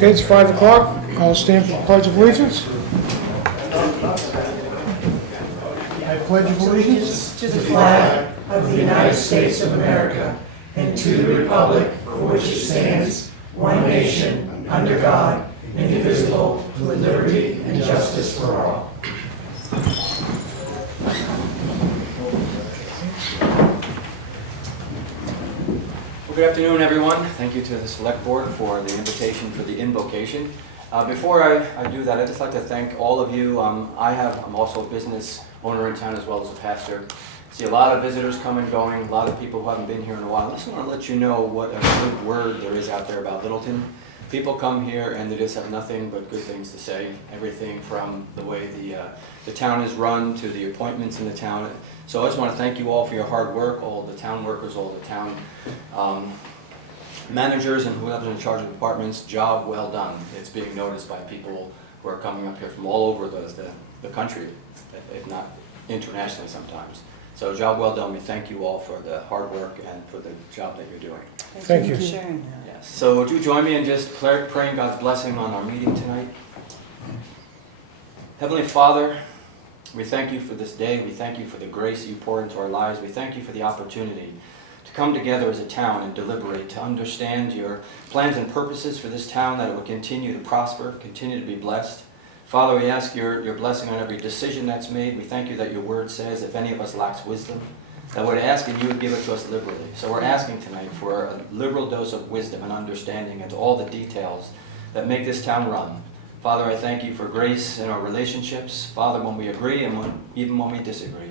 Okay, it's 5 o'clock. I'll stand for the Pledge of Allegiance. I pledge of allegiance to the flag of the United States of America and to the republic for which it stands, one nation, under God, indivisible, with liberty and justice for all. Well, good afternoon, everyone. Thank you to the Select Board for the invitation for the invocation. Before I do that, I'd just like to thank all of you. I'm also a business owner in town as well as a pastor. See a lot of visitors come and going, a lot of people who haven't been here in a while. I just want to let you know what a good word there is out there about Littleton. People come here and they just have nothing but good things to say. Everything from the way the town is run to the appointments in the town. So I just want to thank you all for your hard work, all the town workers, all the town managers and whoever's in charge of the departments. Job well done. It's being noticed by people who are coming up here from all over the country, if not internationally sometimes. So job well done. We thank you all for the hard work and for the job that you're doing. Thank you. for sharing that. Yes. So would you join me in just praying God's blessing on our meeting tonight? Heavenly Father, we thank you for this day. We thank you for the grace you pour into our lives. We thank you for the opportunity to come together as a town and deliberate, to understand your plans and purposes for this town, that it will continue to prosper, continue to be blessed. Father, we ask your blessing on every decision that's made. We thank you that your word says if any of us lacks wisdom, that we're asking you would give it to us liberally. So we're asking tonight for a liberal dose of wisdom and understanding into all the details that make this town run. Father, I thank you for grace in our relationships. Father, when we agree and even when we disagree.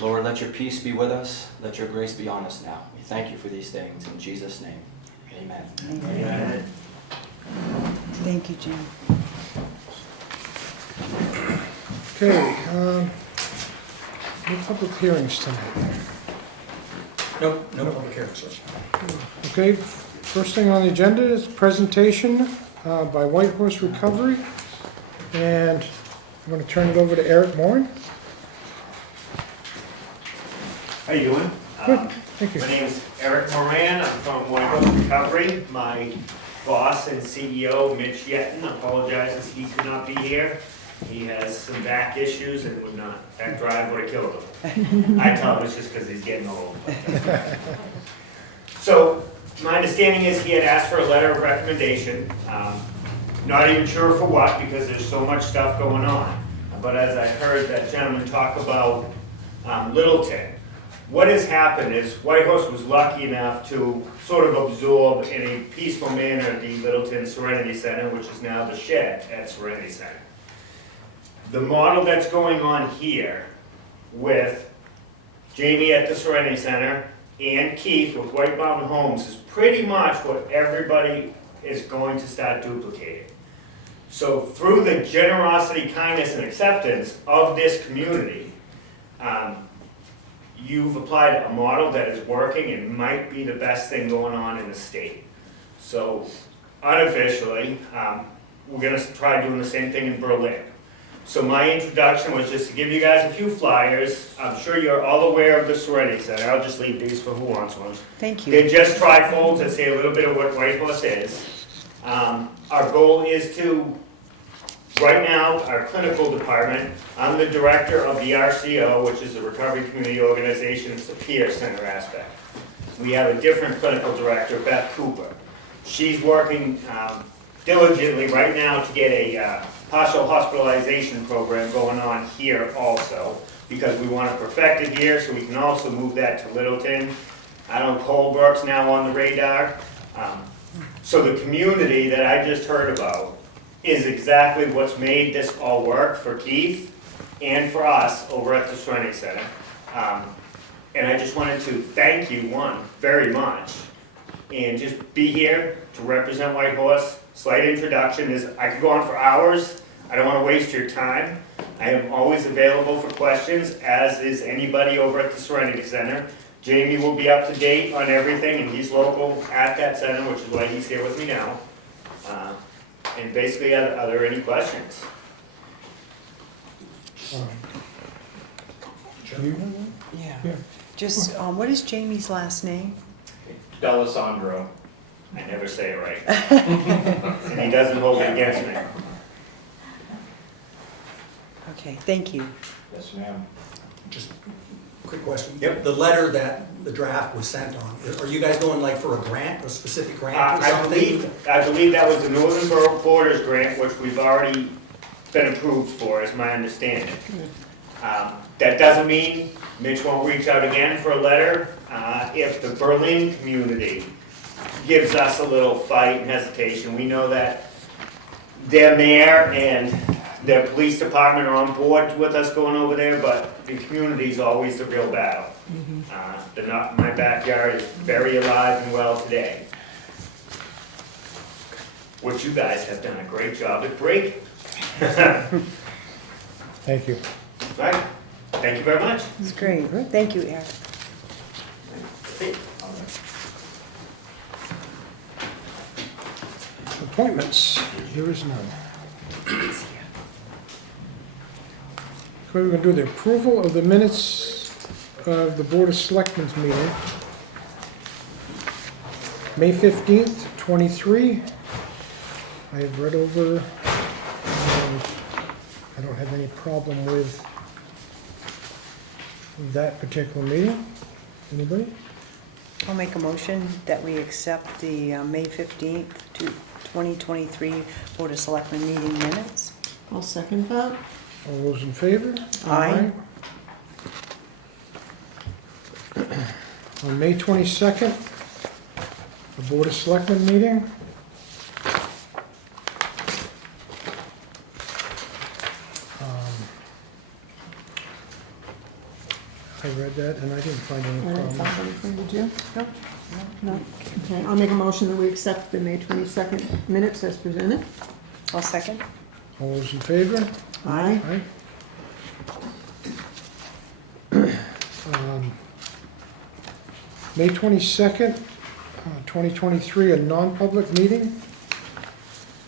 Lord, let your peace be with us. Let your grace be on us now. We thank you for these things. In Jesus' name, amen. Amen. Thank you, Jim. Okay, no public hearings tonight. Nope, no public hearings. Okay, first thing on the agenda is presentation by White Horse Recovery. And I'm going to turn it over to Eric Moore. How you doing? Good, thank you. My name is Eric Moran. I'm from White Horse Recovery. My boss and CEO, Mitch Yetton, apologizes he could not be here. He has some back issues and would not, that drive would have killed him. I tell him it's just because he's getting old. So, my understanding is he had asked for a letter of recommendation. Not even sure for what, because there's so much stuff going on. But as I heard that gentleman talk about Littleton, what has happened is White Horse was lucky enough to sort of absorb in a peaceful manner the Littleton Serenity Center, which is now the shed at Serenity Center. The model that's going on here with Jamie at the Serenity Center and Keith with White Mountain Homes is pretty much what everybody is going to start duplicating. So through the generosity, kindness, and acceptance of this community, you've applied a model that is working and might be the best thing going on in the state. So unofficially, we're going to try doing the same thing in Berlin. So my introduction was just to give you guys a few flyers. I'm sure you're all aware of the Serenity Center. I'll just leave these for who wants one. Thank you. They're just trifolds that say a little bit of what White Horse is. Our goal is to, right now, our clinical department, I'm the director of the RCO, which is the Recovery Community Organization. It's the peer center aspect. We have a different clinical director, Beth Cooper. She's working diligently right now to get a partial hospitalization program going on here also, because we want to perfect it here so we can also move that to Littleton. I know Colebrook's now on the radar. So the community that I just heard about is exactly what's made this all work for Keith and for us over at the Serenity Center. And I just wanted to thank you, very much, and just be here to represent White Horse. Slight introduction is, I could go on for hours. I don't want to waste your time. I am always available for questions, as is anybody over at the Serenity Center. Jamie will be up to date on everything, and he's local at that center, which is why he's here with me now. And basically, are there any questions? Yeah. Just, what is Jamie's last name? D'Alessandro. I never say it right. and he doesn't hold it against me. Okay, thank you. Yes, ma'am. Just a quick question. Yep. The letter that the draft was sent on, are you guys going like for a grant, a specific grant or I something? believe that was the Northern Borders Grant, which we've already been approved for, is my understanding. That doesn't mean Mitch won't reach out again for a letter, if the Berlin community gives us a little fight and hesitation. We know that their mayor and their police department are on board with us going over there, but the community's always the real battle. My backyard is very alive and well today, which you guys have done a great job at breaking. Thank you. Right? Thank you very much. It's great. Thank you, Eric. Appointments, there is none. So we're gonna do the approval of the minutes of the Board of Selectmen's meeting. May 15th, 23. I have read over, and I don't have any problem with that particular meeting. Anybody? I'll make a motion that we accept the May 15th to 2023 Board of Selectmen meeting minutes. I'll second that. All those in favor? Aye. On May 22nd, the Board of Selectmen meeting. I read that and I didn't find any I didn't problem. find anything, did you? Nope. No? Okay, I'll make a motion that we accept the May 22nd minutes as presented. I'll second. All those in favor? Aye. Aye. May 22nd, 2023, a non-public meeting.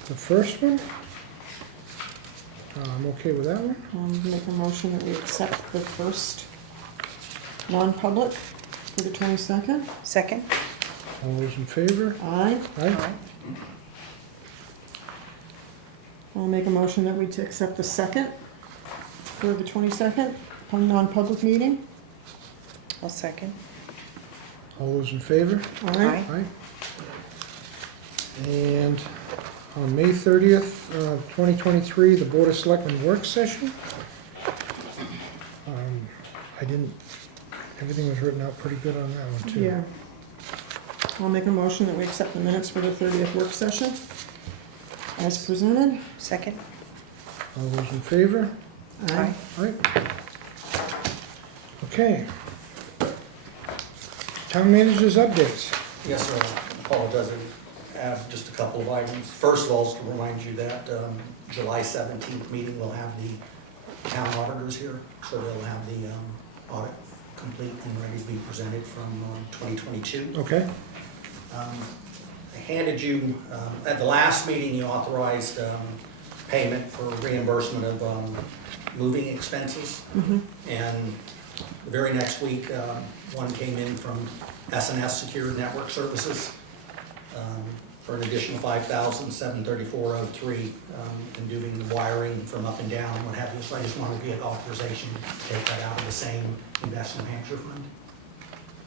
The first one. I'm okay with that one. I'll make a motion that we accept the first non-public for the 22nd. Second. All those in favor? Aye. Aye. I'll make a motion that we accept the second for the 22nd, non-public meeting. I'll second. All those in favor? Aye. Aye. And on May 30th, 2023, the Board of Selectmen work session. Everything was written out pretty good on that one, too. Yeah. I'll make a motion that we accept the minutes for the 30th work session as presented. Second. All those in favor? Aye. Right. Okay. Town managers updates. Yes, sir. Paul doesn't have just a couple of items. First of all, is to remind you that July 17th meeting, we'll have the town auditors here, so they'll have the audit complete and ready to be presented from 2022. Okay. I handed you, at the last meeting, you authorized payment for reimbursement of moving expenses. And the very next week, one came in from S&S Secured Network Services for an additional $5,734.03 in doing the wiring from up and down, what have you. So I just wanted to get authorization to take that out of the same Investment New Hampshire fund.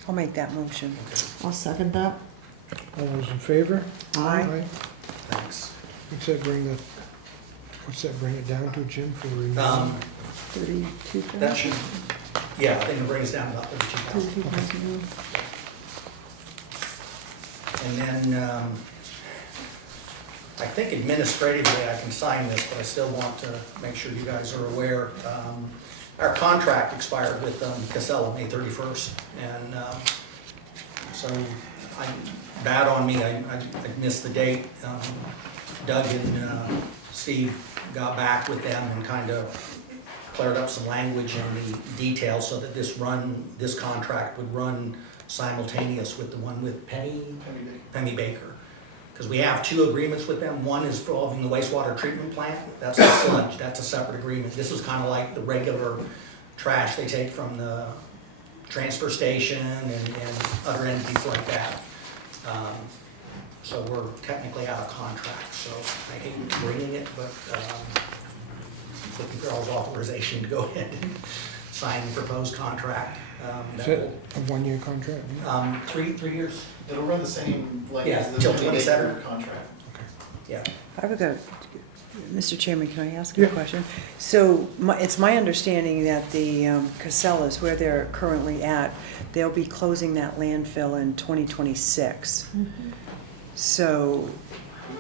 I'll make that motion. I'll second that. All those in favor? Aye. Thanks. What's that bring it down to, Jim, for renewal? 32,000. That should, yeah, I think it brings down about 32,000. 32,000. And then, I think administratively I can sign this, but I still want to make sure you guys are aware. Our contract expired with Casella May 31st, and so bad on me, I missed the date. Doug and Steve got back with them and kind of cleared up some language and the details so that this contract would run simultaneous with the one with Penny Baker. Because we have two agreements with them. One is involving the wastewater treatment plant. That's the sludge. That's a separate agreement. This is kind of like the regular trash they take from the transfer station and other entities like that. So we're technically out of contract, so I hate bringing it, but looking for y'all's authorization to go ahead and sign the proposed contract. Is That it a one-year contract? will- 3 years? It'll run the same length Yeah, as the till 28-year 27. contract. Yeah. I've got, Mr. Chairman, can I ask Yeah. a question? So it's my understanding that the Casellas, where they're currently at, they'll be closing that landfill in 2026. So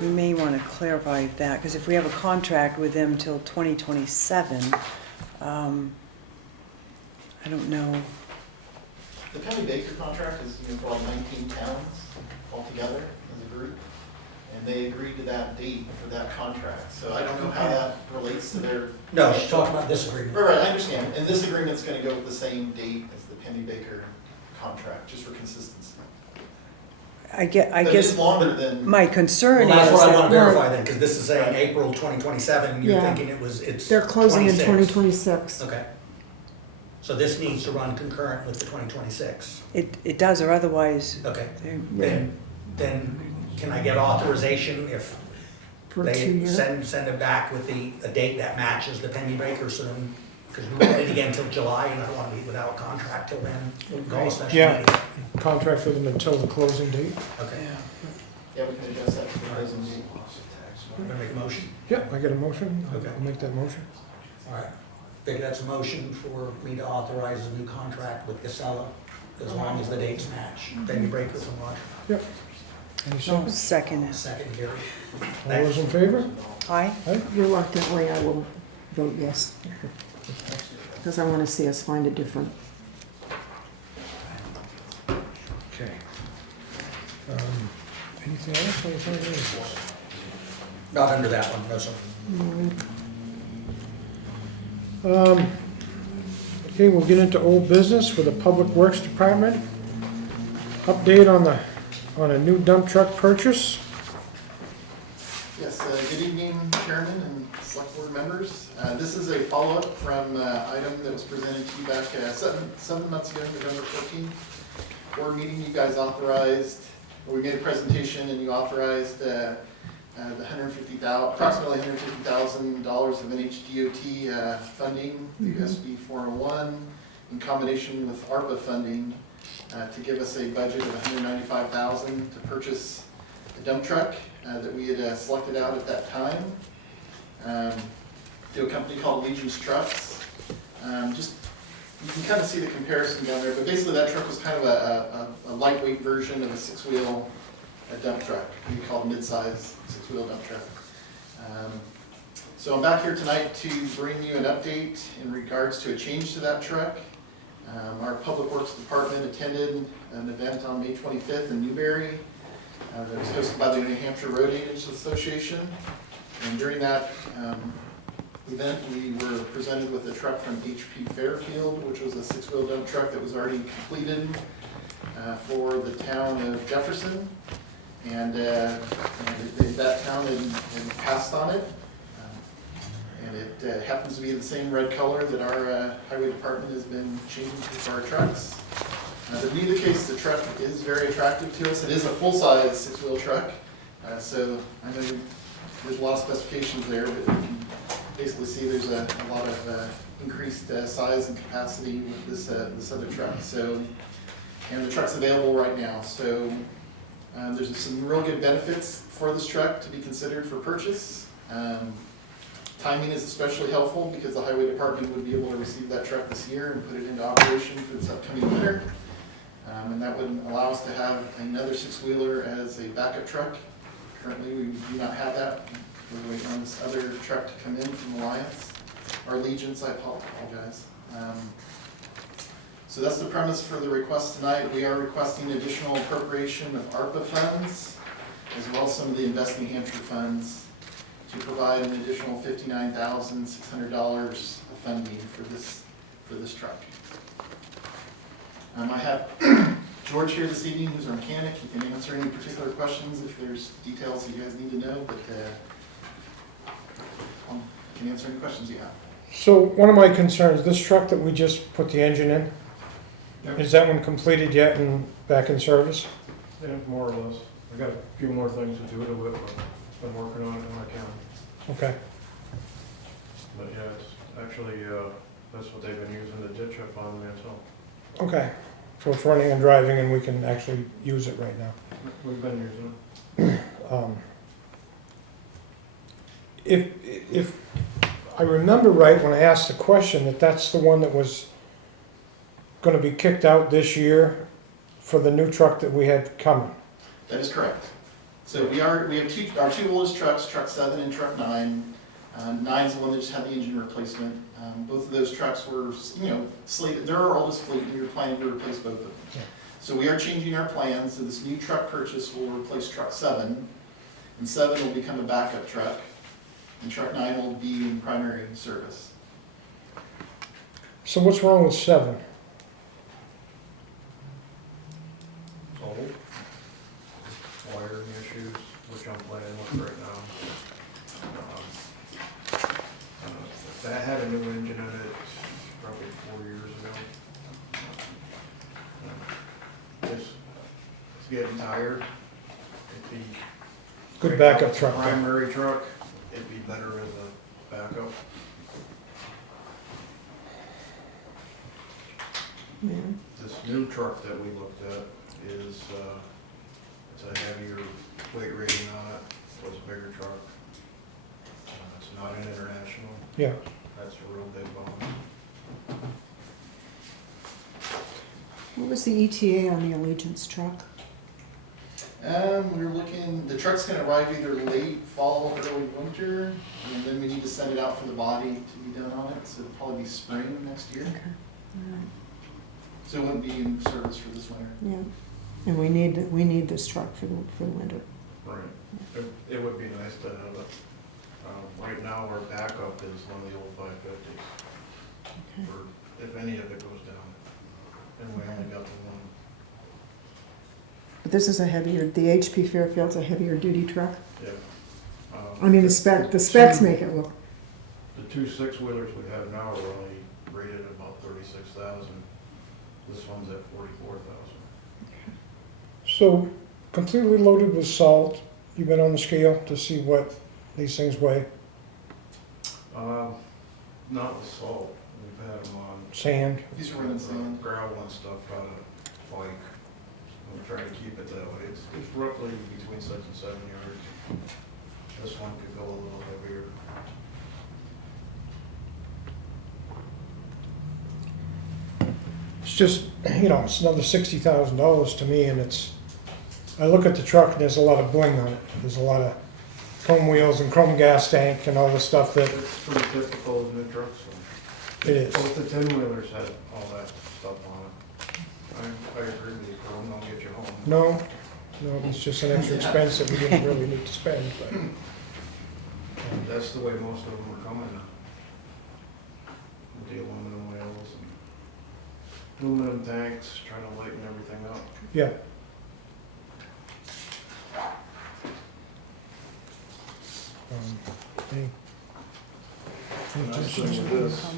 we may want to clarify that, because if we have a contract with them till 2027, I don't know. The Penny Baker contract is, for like 19 towns altogether as a group, and they agreed to that date for that contract. So I don't know how that relates to their. No, she's talking about this agreement. Right, I understand. And this agreement's gonna go with the same date as the Penny Baker contract, just for consistency. I But guess it's longer than. my concern Well, is that's what I want to that, verify then, because this is saying April 2027, and you're Yeah. thinking it's They're closing in 26. 2026. Okay. So this needs to run concurrent with the 2026. it does, or otherwise, Okay. they're- Then can I get authorization if For 2 they years. send it back with a date that matches the Penny Baker, so then, because we won't meet again until July, and I don't want to meet without a contract till then. We'll call a special Yeah. meeting. Contract with them until the closing date? Okay. Yeah, we can adjust that to the closing date. Want to make a motion? Yeah, I get a motion. Okay. I'll make that motion. All right. Think that's a motion for me to authorize a new contract with Casella, as long as the dates match. Penny Baker from Roger. Yep. Any I'll second? second it. Second, Gary. All those in favor? Aye? Reluctantly, I will vote yes. Because I want to see us find a different. Okay. Anything else? Anything else? Not under that one, no, sir. Okay, we'll get into old business with the Public Works Department. Update on a new dump truck purchase. Yes, good evening, Chairman and Select Board members. This is a follow-up from an item that was presented to you back 7 months ago, November 14th. Board meeting, you guys authorized, or we made a presentation and you authorized the approximately $150,000 of NHDOT funding through SB 401 in combination with ARPA funding to give us a budget of $195,000 to purchase a dump truck that we had selected out at that time. To a company called Legion's Trucks. You can kind of see the comparison down there, but basically that truck was kind of a lightweight version of a six-wheel dump truck. We call it mid-size six-wheel dump truck. So I'm back here tonight to bring you an update in regards to a change to that truck. Our Public Works Department attended an event on May 25th in Newberry that was hosted by the New Hampshire Road Agents Association. And during that event, we were presented with a truck from HP Fairfield, which was a six-wheel dump truck that was already completed for the town of Jefferson. And that town had passed on it. And it happens to be the same red color that our highway department has been changing to for our trucks. But in either case, the truck is very attractive to us. It is a full-size six-wheel truck. So I know there's a lot of specifications there, but you can basically see there's a lot of increased size and capacity with this other truck. So, and the truck's available right now. So there's some real good benefits for this truck to be considered for purchase. Timing is especially helpful because the highway department would be able to receive that truck this year and put it into operation for this upcoming winter. And that would allow us to have another six-wheeler as a backup truck. Currently, we do not have that. We're waiting on this other truck to come in from Alliance, or Allegiance, I apologize. So that's the premise for the request tonight. We are requesting additional appropriation of ARPA funds, as well as some of the Invest New Hampshire funds, to provide an additional $59,600 of funding for this truck. I have George here this evening, who's our mechanic. He can answer any particular questions if there's details that you guys need to know, but he can answer any questions you have. So one of my concerns, this truck that we just put the engine in, Yep. is that one completed yet and back in service? Yeah, more or less. I got a few more things to do to it, but I've been working on it when I can. Okay, But yeah, it's actually, that's what they've been using the ditch up on there, so okay. So it's running and driving and we can actually use it right now. we've been using it. If I remember right, when I asked the question, that's the one that was gonna be kicked out this year for the new truck that we had coming. That is correct. So we have our two oldest trucks, truck 7 and truck 9. 9's the one that just had the engine replacement. Both of those trucks were, slated, they're our oldest fleet, and we were planning to replace both of them. Yeah. So we are changing our plans, so this new truck purchase will replace truck 7, and 7 will become a backup truck, and truck 9 will be in primary service. So what's wrong with 7? Old. Wiring issues, which I'm playing with right now. That had a new engine in it probably 4 years ago. It's getting tired. It'd be. Good backup truck. though. Primary truck, it'd be better as a backup. Yeah. This new truck that we looked at is, it's a heavier weight rating on it, so it's a bigger truck. It's not an international, Yeah. that's a real big bonus. What was the ETA on the Allegiance truck? We're looking, the truck's gonna arrive either late fall, early winter, and then we need to send it out for the body to be done on it, so it'll probably be spring next year. Okay. All right. So it wouldn't be in service for this winter. Yeah, and we need this truck for the winter. Right. It would be nice to have it. Right now, our backup is one of the old 550s, Okay. or if any of it goes down. And we only got the one. But this is a heavier, the HP Fairfield's a heavier duty truck. Yeah. I mean, the specs make it look, The 2 6-wheelers we have now are only rated at about 36,000. This one's at 44,000. So completely loaded with salt, you've been on the scale to see what these things weigh? Not with salt. We've had them on Sand? These are running sand. gravel and stuff out of Pike. We're trying to keep it that way. It's roughly between 6 and 7 yards. This one could go a little heavier. It's just, it's another $60,000 to me, and I look at the truck and there's a lot of bling on it. There's a lot of chrome wheels and chrome gas tank and all the stuff that It's pretty typical of new trucks. So. it is. Both the 10-wheelers had all that stuff on it. I agree with you, Chrome, don't get you home. No, it's just an extra expense that we didn't really need to spend, but. That's the way most of them are coming now. With the aluminum wheels and aluminum tanks, trying to lighten everything up. Yeah. Any Nice thing additions? with this,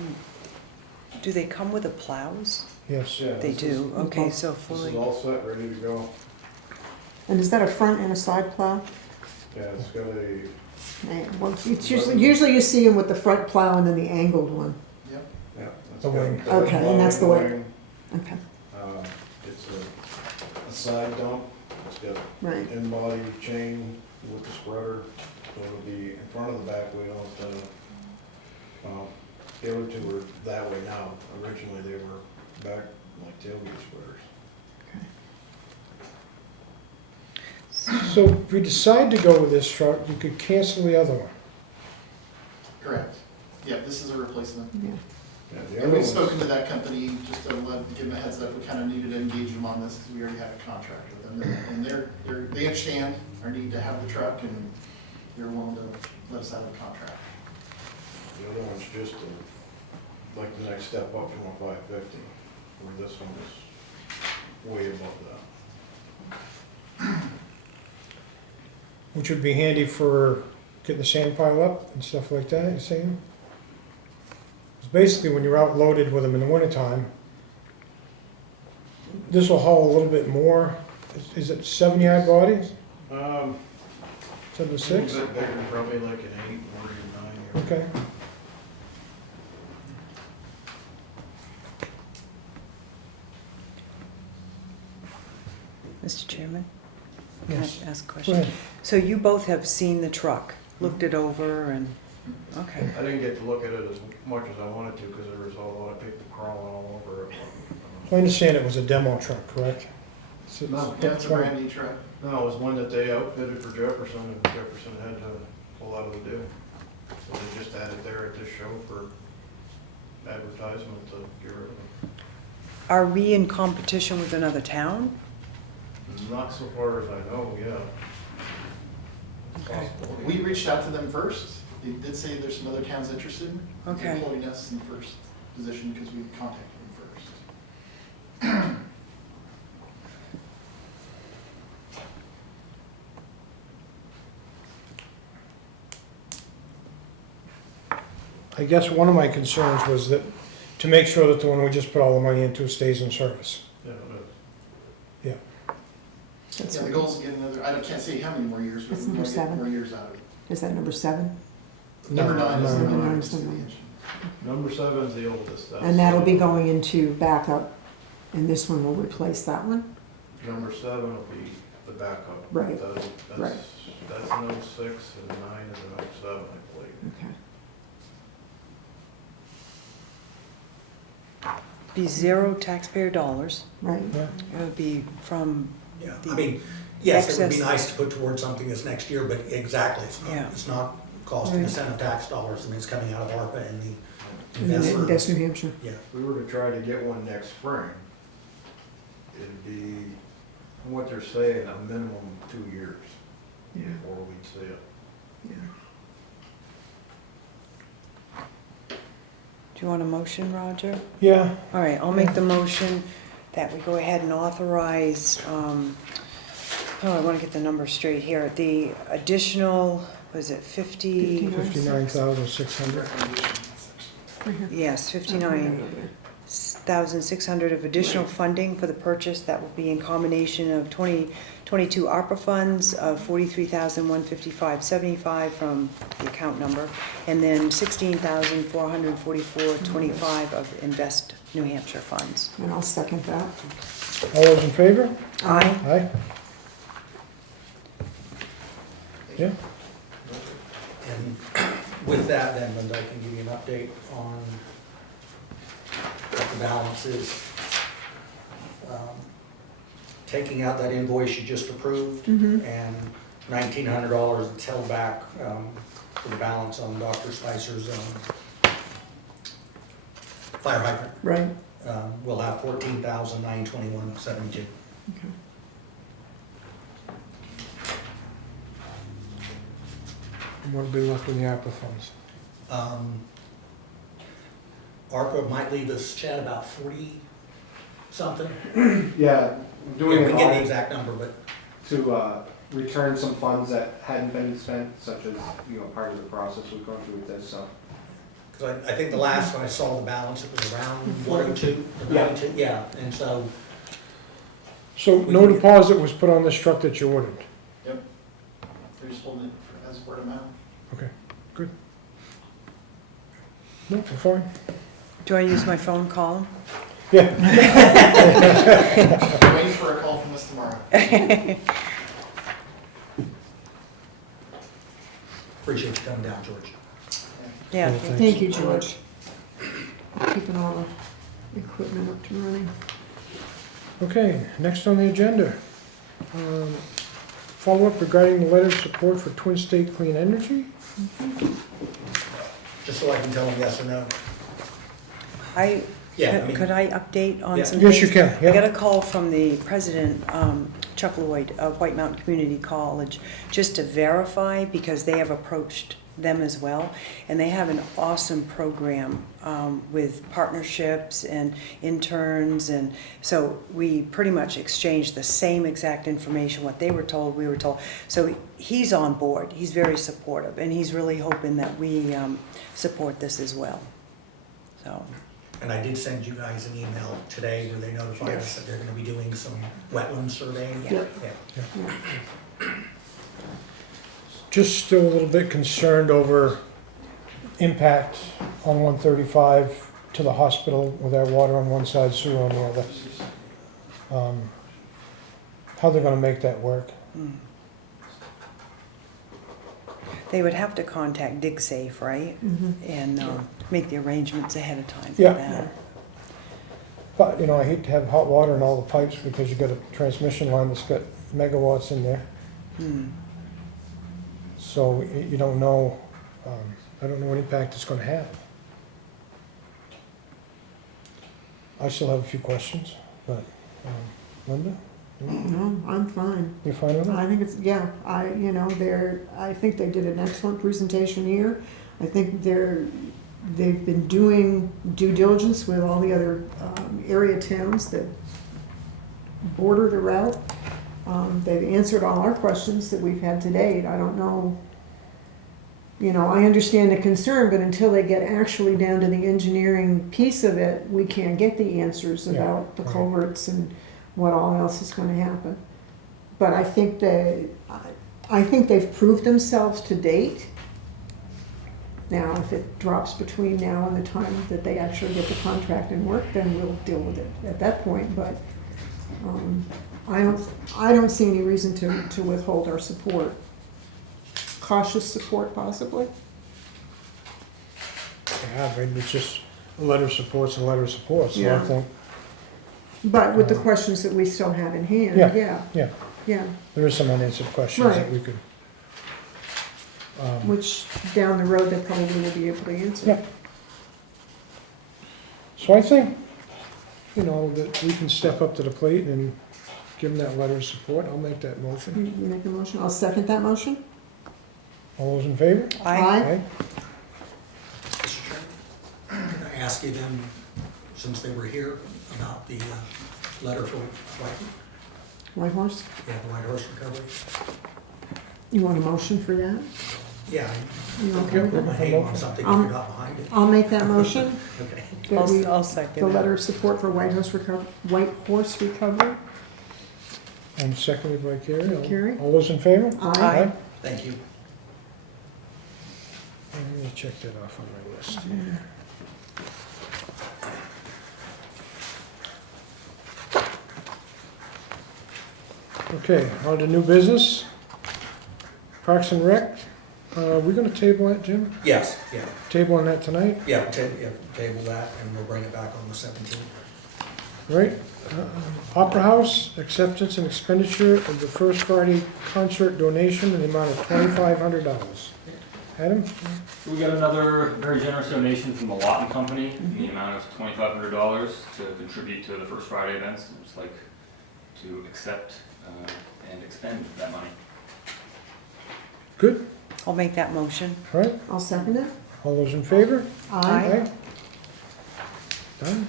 Do they come with the plows? Yes. yeah, They this do, okay, Okay. so This fully. is all set, ready to go. and is that a front and a side plow? Yeah, it's got a, Well, it's usually you see them with the front plow and then the angled one. Yep. yeah. it's The got wing. a Okay, and that's the way- wing. Okay, It's a side dump, it's got right. in-body chain with the spreader, so it'll be in front of the back wheel instead of, the other two are that way now. Originally, they were back like tailgate spreaders. So if we decide to go with this truck, you could cancel the other one. Correct. Yeah, this is a replacement. Yeah. Yeah, the And other we've one's, spoken to that company, just to give them a heads up, we kind of needed to engage them on this, because we already have a contract with them. And they understand our need to have the truck, and they're willing to let us have the contract. the other one's just like the next step up from a 550, where this one is way above that. Which would be handy for getting the sand pile up and stuff like that, you saying? It's basically when you're out loaded with them in the wintertime, this will haul a little bit more. Is it 7-yard bodies? To the A 6th? little bit bigger, probably like an 8 or a 9. Okay. Mr. Chairman? Can Yes. I ask a Go question? ahead. So you both have seen the truck, looked it over and, okay. I didn't get to look at it as much as I wanted to because there was a lot of people crawling all over it. I understand it was a demo truck, correct? So No. Yeah, it's a brand new truck. No, it was one that they outfitted for Jefferson, and Jefferson had to pull out of the deal. So they just had it there at this show for advertisement to get rid of it. Are we in competition with another town? Not so far as I know, yeah. Okay. Possibility. We reached out to them first. They did say there's some other towns interested. Okay. They're putting us in the first position because we contacted them first. I guess one of my concerns was that, to make sure that the one we just put all the money into stays in service. Yeah, it is. That's Yeah, the what- goal is to get another, can't say how many more years, but That's we number want to get 7. more years out of it. Is that number 7? Number 9 is the Number one nine next is to the the one. engine. Number 7's the oldest. That's, And that'll be going into backup, and this one will replace that one? Number 7 will be the backup. Right. That's Right. That's an 06 and 9 is an 07, I believe. Okay. Be 0 taxpayer dollars. Right, Yeah. It would be from, Yeah, The I mean, yes, it would be excess- nice to put towards something this next year, but exactly, Yeah. it's not costing us Right. any tax dollars, I mean, it's coming out of ARPA and the and then investment. that's New Hampshire. Yeah, If we were to try to get one next spring, it'd be, from what they're saying, a minimum 2 years Yeah, before we'd see it. yeah. do you want a motion, Roger? Yeah, All right, I'll make the motion that we go ahead and authorize, I want to get the number straight here. The additional, was it 50? 59,600. Right here. Yes, 59,600 of additional funding for the purchase. That will be in combination of 2022 ARPA funds of 43,155.75 from the account number, and then 16,444.25 of Invest New Hampshire funds. And I'll second that. All those in favor? Aye. Aye. Yeah, and with that, then Linda, I can give you an update on what the balance is. Taking out that invoice you just approved, Mm-hmm. and $1,900 that's held back for the balance on Dr. Spicer's fire hydrant. Right, We'll have $14,921.72. okay. and what'll be left with the ARPA funds? ARPA might leave us, Chad, about 40-something. Yeah, doing We it can get the all exact number, but to return some funds that hadn't been spent, such as, part of the process we've gone through with this, so. because I think the last time I saw the balance, it was around 102, Yeah. 92, yeah, and so, So no deposit was put on this truck that you ordered? Yep. They're just holding it as word of mouth. Okay, good. No, we're fine. Do I use my phone call? Yeah, Waiting for a call from us tomorrow. appreciate you coming down, George. Yeah. Well, Thank you, George. Keeping all the equipment up and running. okay, next on the agenda. Follow-up regarding the letter of support for Twin State Clean Energy? Just so I can tell them yes or no. Yeah, I mean- Could I update on Yeah. some Yes, you things? can, I got yeah. a call from the president, Chuck Lloyd of White Mountain Community College, just to verify, because they have approached them as well. And they have an awesome program with partnerships and interns. And so we pretty much exchanged the same exact information, what they were told, we were told. So he's on board, he's very supportive, and he's really hoping that we support this as well. So, And I did send you guys an email today where they notified us that they're gonna be doing some wetland surveying. Yep. Yeah. Yeah. just still a little bit concerned over impact on 135 to the hospital with our water on one side, sewer on the other. How they're gonna make that work. They would have to contact DigSafe, right? Mhm. And make the arrangements ahead of time for Yeah. that. But, you know, I hate to have hot water in all the pipes because you got a transmission line that's got megawatts in there. Hmm. So you don't know, I don't know what impact it's gonna have. I still have a few questions, but, Linda, No, I'm fine. you fine with it? I think it's, yeah, I think they did an excellent presentation here. I think they've been doing due diligence with all the other area towns that border the route. They've answered all our questions that we've had to date. I don't know, I understand the concern, but until they get actually down to the engineering piece of it, we can't get the answers Yeah, about the right. culverts and what all else is gonna happen. But I think they've proved themselves to date. Now, if it drops between now and the time that they actually get the contract and work, then we'll deal with it at that point, but, I don't see any reason to withhold our support. Cautious support possibly? Yeah, but it's just a letter of support's a letter of support, so I Yeah. think But with the questions that we still have in hand, Yeah. yeah, yeah, there is some unanswered questions that Right. we could. which down the road they probably will be able to answer. Yeah. So I think, that we can step up to the plate and give them that letter of support. I'll make that motion. You make a motion, I'll second that motion. All those in favor? Aye. Mr. Chairman, can I ask you then, since they were here, about the letter for White Horse, the White Horse Recovery? you want a motion for that? Yeah, You I okay with put my that? name on something if you're not behind it. I'll make that motion. Okay. that we- I'll second The it. letter of support for White Horse Recovery. And seconded by Carrie. Carrie. All those in favor? Aye. Thank you. Let me check that off on my list here. Okay, on to new business. Parks and Rec. We're gonna table that, Jim? Yes, yeah, Table on that tonight, table that and we'll bring it back on the 17th. right? Opera House, acceptance and expenditure of the First Friday concert donation in the amount of $2,500. Adam? We got another very generous donation from the Lawton Company in the amount of $2,500 to contribute to the First Friday events. I'd just like to accept and expend that money. Good, I'll make that motion. all right. I'll second it. All those in favor? Aye. Done.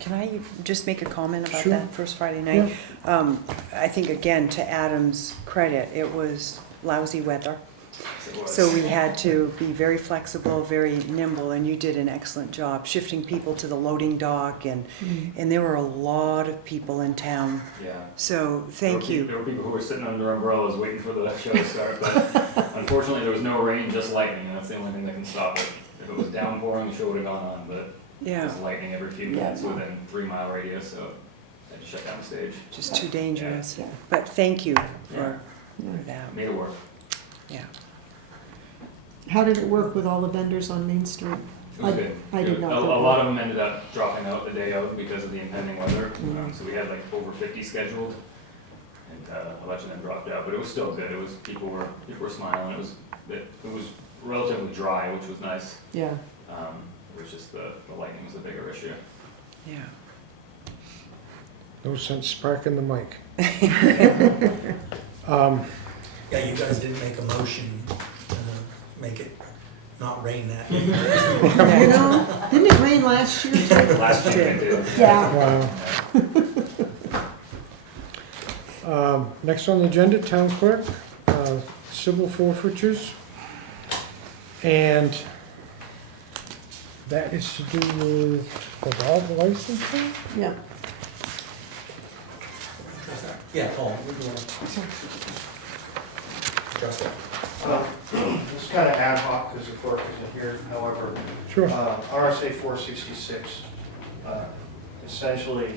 Can I just make a comment about Sure. that First Friday night? I think, again, to Adam's credit, it was lousy weather. It was. So we had to be very flexible, very nimble, and you did an excellent job shifting people to the loading dock, and there were a lot of people in town. Yeah. So thank you. There were people who were sitting under umbrellas waiting for the show to start, but unfortunately there was no rain, just lightning, and that's the only thing that can stop it. If it was downpouring, the show would have gone on, but it Yeah, was lightning every few minutes within 3-mile radius, so I had to shut down the stage. just too dangerous. Yeah. But thank you for Yeah. that. Made it work. Yeah. How did it work with all the vendors on Main Street? It was I- good. I did not A go. lot of them ended up dropping out the day of because of the impending weather. So we had like over 50 scheduled, and a bunch of them dropped out. But it was still good. It was people were smiling. It was relatively dry, which was nice. Yeah. It was just the lightning was the bigger issue. Yeah. No sense sparking the mic. Yeah, you guys didn't make a motion to make it not rain that day. Didn't it rain last year too? Last year they did. Yeah. Wow. Next on the agenda, town clerk, civil forfeitures. And that is to do with the dog licensing? Yeah. Yeah, Paul, what do you want to address that? It's kind of ad hoc because the clerk isn't here, however, Sure. RSA 466 essentially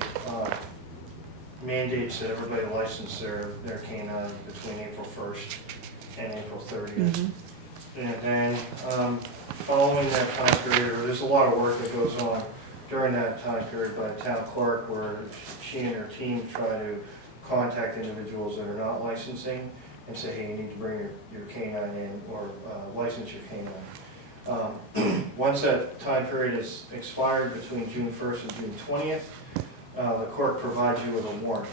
mandates that everybody license their canine between April 1st and April 30th. And then following that time period, there's a lot of work that goes on during that time period by the town clerk where she and her team try to contact individuals that are not licensing and say, hey, you need to bring your canine in or license your canine. Once that time period is expired between June 1st and June 20th, the clerk provides you with a warrant.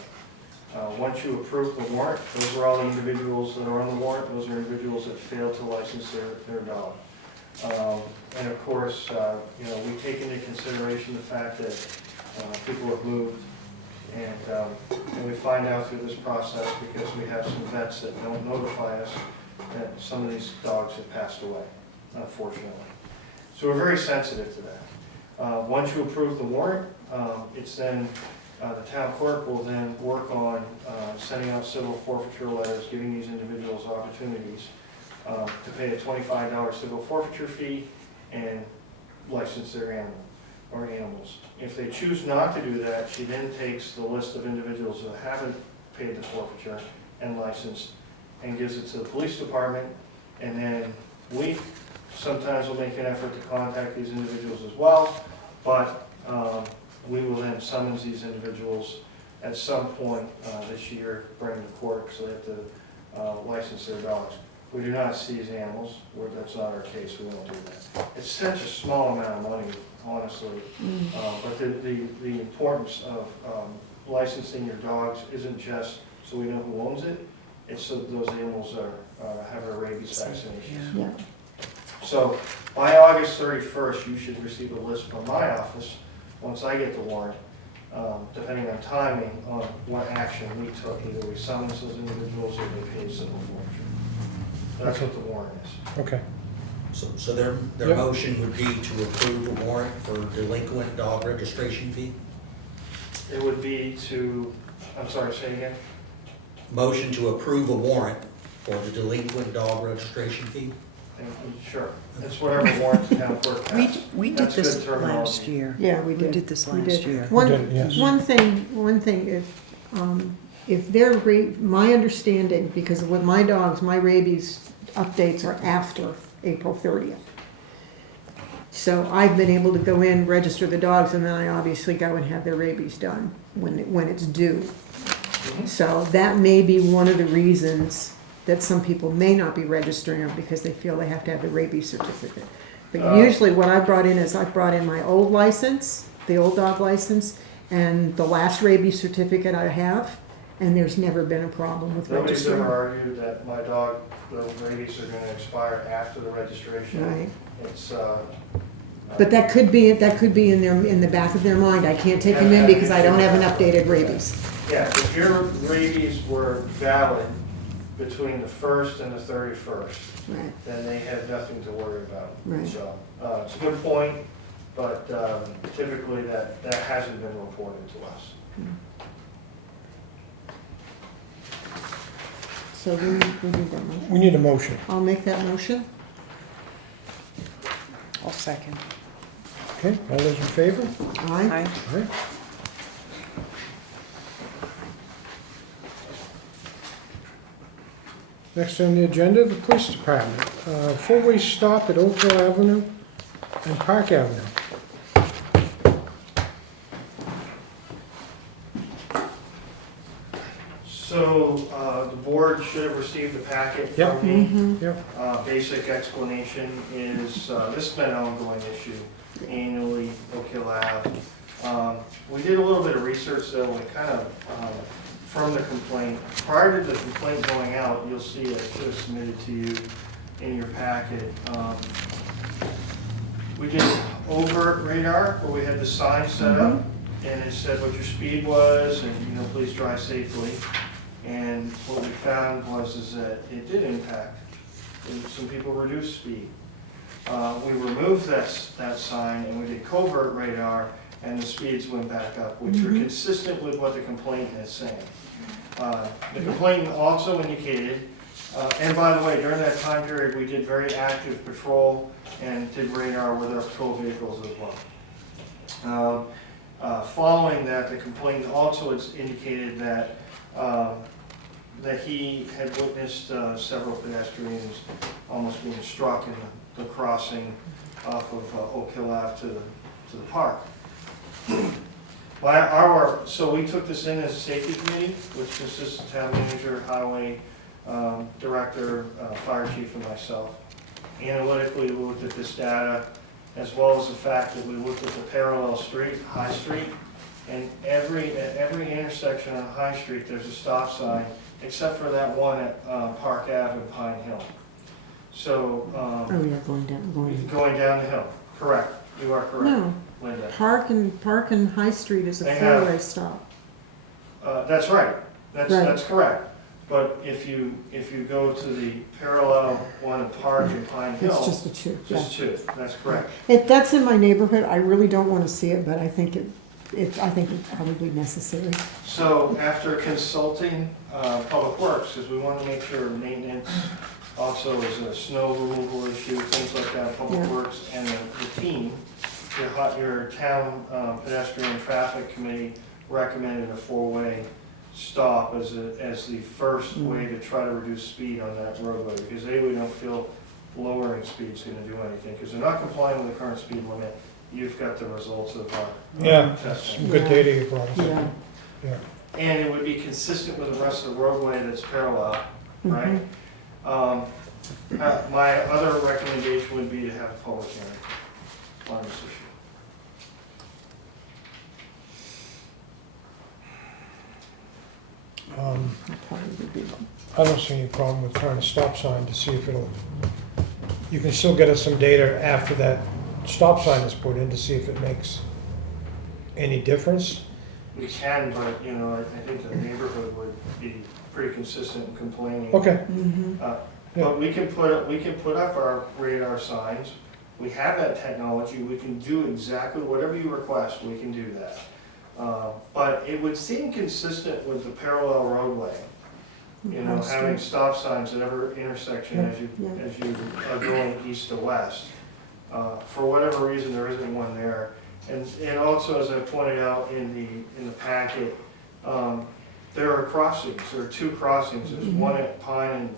Once you approve the warrant, those are all the individuals that are on the warrant. Those are individuals that failed to license their dog. And of course, we take into consideration the fact that people have moved, and we find out through this process because we have some vets that don't notify us that some of these dogs have passed away, unfortunately. So we're very sensitive to that. Once you approve the warrant, it's then the town clerk will then work on sending out civil forfeiture letters, giving these individuals opportunities to pay a $25 civil forfeiture fee and license their animal or animals. If they choose not to do that, she then takes the list of individuals that haven't paid the forfeiture and licensed and gives it to the police department, and then we sometimes will make an effort to contact these individuals as well, but we will then summons these individuals at some point this year, bring them to court, so they have to license their dogs. We do not seize animals, that's not our case, we don't do that. It's such a small amount of money, honestly, but the importance of licensing your dogs isn't just so we know who owns it, it's so those animals have a rabies vaccination. Yeah. So by August 31st, you should receive a list from my office, once I get the warrant, depending on timing, on what action we took. Either we summoned those individuals or they paid civil forfeiture. That's what the warrant is. Okay. So their Yep. motion would be to approve a warrant for delinquent dog registration fee? It would be to, I'm sorry, say again? Motion to approve a warrant for the delinquent dog registration fee? Sure. It's whatever warrant the town clerk has. We did That's good this last terminology. year. Yeah, we did. We did this We last did. year. We did, yes. One thing, if they're, my understanding, because with my dogs, my rabies updates are after April 30th. So I've been able to go in, register the dogs, and then I obviously go and have their rabies done when it's due. So that may be one of the reasons that some people may not be registering them because they feel they have to have the rabies certificate. But usually what I brought in is I brought in my old license, the old dog license, and the last rabies certificate I have, and there's never been a problem with Nobody's registering. ever argued that my dog, the rabies are going to expire after the registration. Right. It's, But that could be in the back of their mind. I can't take them in because I don't have an updated rabies. yeah, if your rabies were valid between the 1st and the 31st, Right. then they have nothing to worry about. Right. So, it's a good point, but typically that hasn't been reported to us. So we need that motion. We need a motion. I'll make that motion. I'll second. Okay, all those in favor? Aye. Aye. All right. Next on the agenda, the police department. Four-way stop at Oakville Avenue and Park Avenue. So, the board should have received a packet Yep. from me. Mm-hmm. Yep. Basic explanation is, this has been an ongoing issue annually, Oak Hill Ave. We did a little bit of research though, and kind of, from the complaint, prior to the complaint going out, you'll see I should have submitted to you in your packet. We did overt radar, where we had the sign set up, and it said what your speed was, and, please drive safely. And what we found is that it did impact. Some people reduced speed. We removed that sign and we did covert radar, and the speeds went back up, which are consistent with what the complainant is saying. The complainant also indicated, and by the way, during that time period, we did very active patrol and did radar with our patrol vehicles as well. Following that, the complainant also has indicated that that he had witnessed several pedestrians almost being struck in the crossing off of Oak Hill Ave to the park. So we took this in as a safety committee, which consists of town manager, highway director, fire chief, and myself. Analytically, we looked at this data, as well as the fact that we looked at the parallel street, High Street, and at every intersection on High Street, there's a stop sign, except for that one at Park Ave and Pine Hill. So, Oh, yeah, going down the hill, correct, you are correct, No, Linda. Park and High Street is a They have- four-way stop. That's right, Right. that's correct. But if you go to the parallel one at Park and Pine Hill, It's just the two, yeah. just two, that's correct. That's in my neighborhood, I really don't wanna see it, but I think it's probably necessary. So after consulting Public Works, because we want to make sure maintenance also is a snow removal issue, things like that, Public Yeah. Works and the team, your town pedestrian traffic committee recommended a four-way stop as the first way to try to reduce speed on that roadway, because they don't feel lowering speed's going to do anything, because they're not complying with the current speed limit. You've got the results of Yeah, testing. some good data you brought us. Yeah. Yeah. And it would be consistent with the rest of the roadway that's parallel, right? My other recommendation would be to have a public hearing on this issue. That probably would be- I don't see any problem with trying a stop sign to see if you can still get us some data after that stop sign is put in to see if it makes any difference. We can, but, I think the neighborhood would be pretty consistent in complaining. Okay, But we can put up our radar signs. We have that technology. We can do exactly whatever you request. We can do that. But it would seem consistent with the parallel roadway. High Street. Having stop signs at every intersection as you are going east to west. For whatever reason, there isn't one there. And also, as I pointed out in the packet, there are crossings. There are two crossings. There's one at Park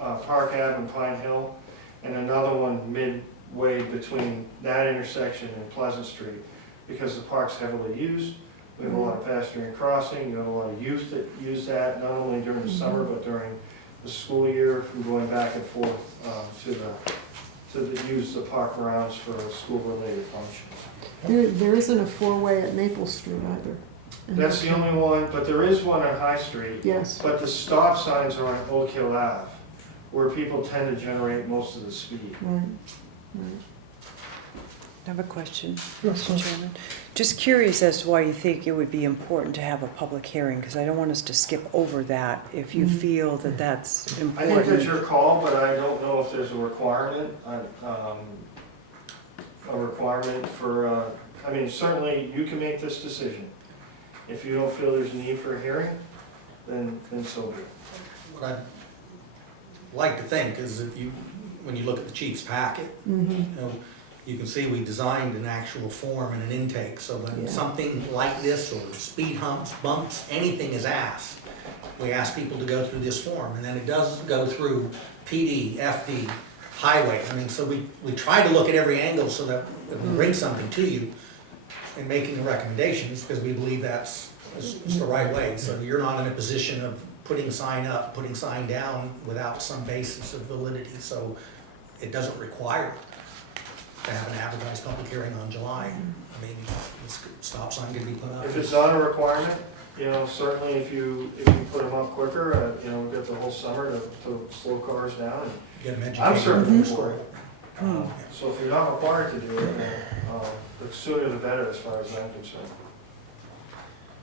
Ave and Pine Hill, and another one midway between that intersection and Pleasant Street, because the park's heavily used. We have a lot of pedestrian crossing. You have a lot of youth that use that, not only during the summer, but during the school year, from going back and forth to use the park grounds for school-related functions. There isn't a four-way at Maple Street either. That's the only one, but there is one on High Street. Yes. But the stop signs are on Oak Hill Ave, where people tend to generate most of the speed. Right. I have a question, Yes, Mr. Chairman. Just curious as to why you think it would be important to have a public hearing, because I don't want us to skip over that if you feel that that's I think that's important. your call, but I don't know if there's a requirement, for, certainly you can make this decision. If you don't feel there's a need for a hearing, then so be it. What I'd like to think is when you look at the chief's packet, you can see we designed an actual form and an intake, so when something like this, or speed humps, bumps, anything is asked, we ask people to go through this form, and then it does go through PD, FD, highway. So we try to look at every angle so that we bring something to you in making the recommendations, because we believe that's the right way. So you're not in a position of putting sign up, putting sign down without some basis of validity. So it doesn't require to have an advertised public hearing on July. This stop sign can be put up. If it's not a requirement, certainly if you put them up quicker, we've got the whole summer to slow cars down. And Get them I'm educated. certainly for it. So if you're not required to do it, the sooner the better as far as I'm concerned.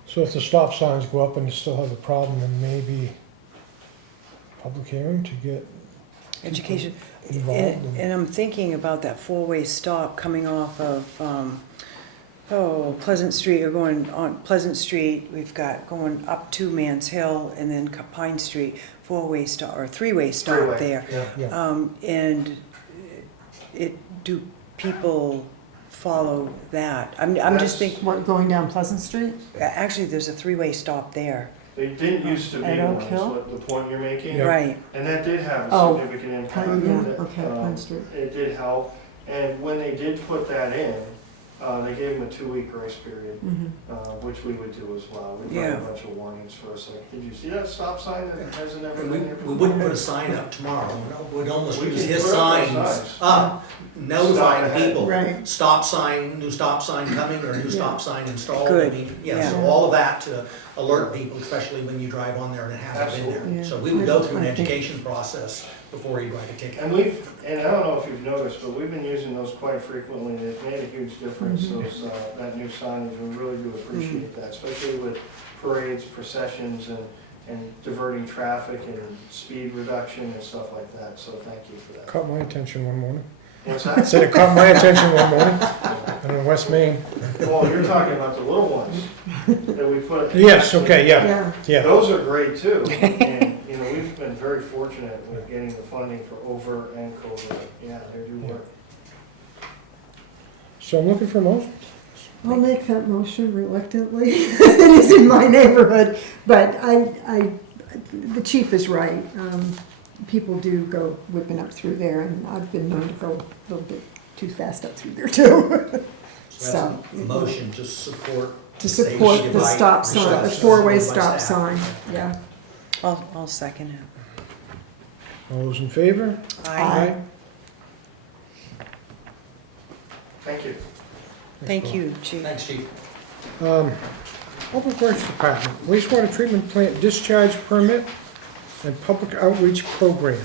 so if the stop signs go up and you still have a problem, then maybe public hearing to get Education. involved. And I'm thinking about that four-way stop coming off of Oh, Pleasant Street, you're going on Pleasant Street, we've got going up to Mans Hill and then Pine Street, four-way stop, or three-way stop Freeway, there. yeah. And do people follow that? I'm just thinking, What, going down Pleasant Street? actually, there's a three-way stop there. They didn't used to be At one, Oak is Hill? what the point you're making. Right, And that did have a Oh, significant impact. Pine, yeah, That, okay, Pine Street. It did help, and when they did put that in, they gave them a 2-week grace period, Mhm. which we would do as well. We write Yeah. a bunch of warnings for us, like, did you see that stop sign that hasn't ever And been there we before? wouldn't put a sign up tomorrow, we'd almost We use can his put up those signs signs. up, notifying Stop ahead. people. Right. Stop sign, new stop sign coming, or new stop sign installed. Good, I mean, yeah, yeah. so all of that to alert people, especially when you drive on there and it hasn't been Absolutely. there. Yeah. So we would go through an I think- education process before you write a ticket. And and I don't know if you've noticed, but we've been using those quite frequently, and it's made a huge difference, Mhm. those, that new signage, we really do appreciate that, especially with parades, processions, and diverting traffic and speed reduction and stuff like that, so thank you for that. Caught my attention one morning. What's I that? said it caught my attention one morning, in West Main. Well, you're talking about the little ones that we put. Yes, okay, yeah, Yeah, yeah. Those are great too, and, you know, we've been very fortunate with getting the funding for over and covert, yeah, they do work. So I'm looking for a motion. I'll make that motion reluctantly. It is in my neighborhood, but the chief is right. People do go whipping up through there, and I've been known to go a little bit too fast up through there too. So that's a motion to support. To support safety the light stop sign, the instructions four-way given by stop staff. sign, yeah. I'll second it. All those in favor? Aye. Thank you. Thank you, Chief. Thanks, chief. Public Works Department, wastewater treatment plant discharge permit and public outreach program.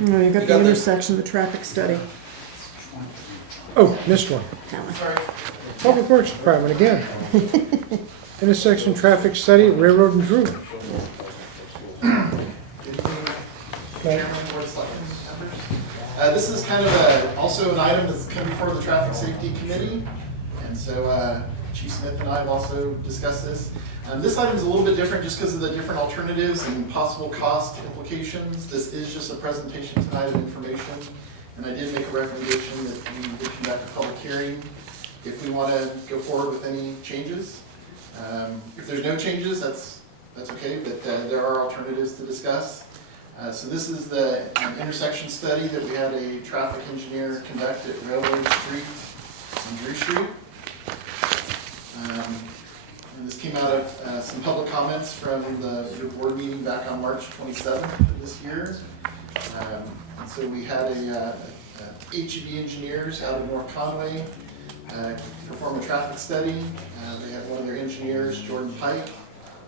No, you got You the got the- intersection, the traffic study. Oh, missed one. Sorry. Public Works Department again. Intersection traffic study, Railroad and Drew. Chairman, Board of Selectmen, members. This is kind of also an item that's come before the Traffic Safety Committee, and so Chief Smith and I have also discussed this. This item is a little bit different just because of the different alternatives and possible cost implications. This is just a presentation tonight of information, and I did make a recommendation that we would conduct a public hearing if we want to go forward with any changes. If there's no changes, that's okay, but there are alternatives to discuss. So this is the intersection study that we had a traffic engineer conduct at Railroad Street and Drew Street. And this came out of some public comments from your board meeting back on March 27th of this year. And so we had a H&E engineers out of North Conway perform a traffic study. They had one of their engineers, Jordan Pike,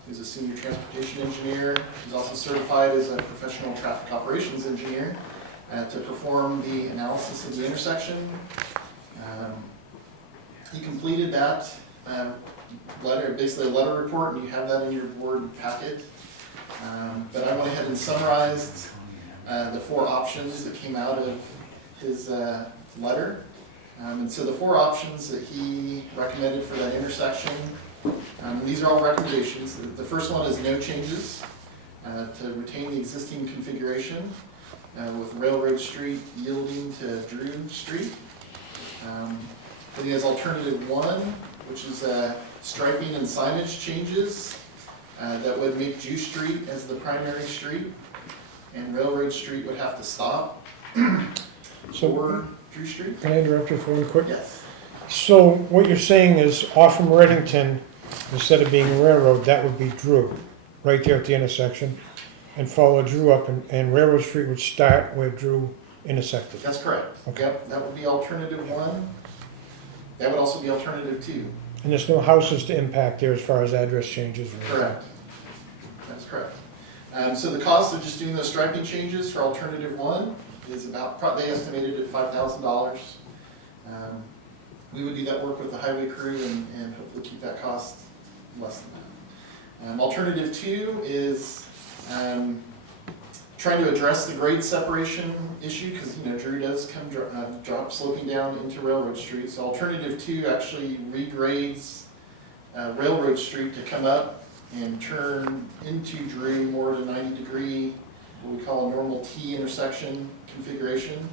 who's a senior transportation engineer. He's also certified as a professional traffic operations engineer to perform the analysis of the intersection. He completed that letter, basically a letter report, and you have that in your board packet. But I went ahead and summarized the 4 options that came out of his letter. And so the 4 options that he recommended for that intersection, these are all recommendations. The first one is no changes to retain the existing configuration with Railroad Street yielding to Drew Street. Then he has alternative 1, which is striping and signage changes that would make Drew Street as the primary street, and Railroad Street would have to stop for Drew Street. Can I interrupt you for one quick? Yes. So what you're saying is off from Reddington, instead of being Railroad, that would be Drew, right there at the intersection, and follow Drew up, and Railroad Street would start where Drew intersected. That's correct. Okay. Yep, that would be alternative 1. That would also be alternative 2. And there's no houses to impact there as far as address changes or anything? Correct. That's correct. So the cost of just doing those striping changes for alternative 1 is about, they estimated at $5,000. We would do that work with the highway crew and hopefully keep that cost less than that. Alternative 2 is trying to address the grade separation issue, because, Drew does come drop sloping down into Railroad Street. So alternative 2 actually regrades Railroad Street to come up and turn into Drew more at a 90-degree, what we call a normal T intersection configuration.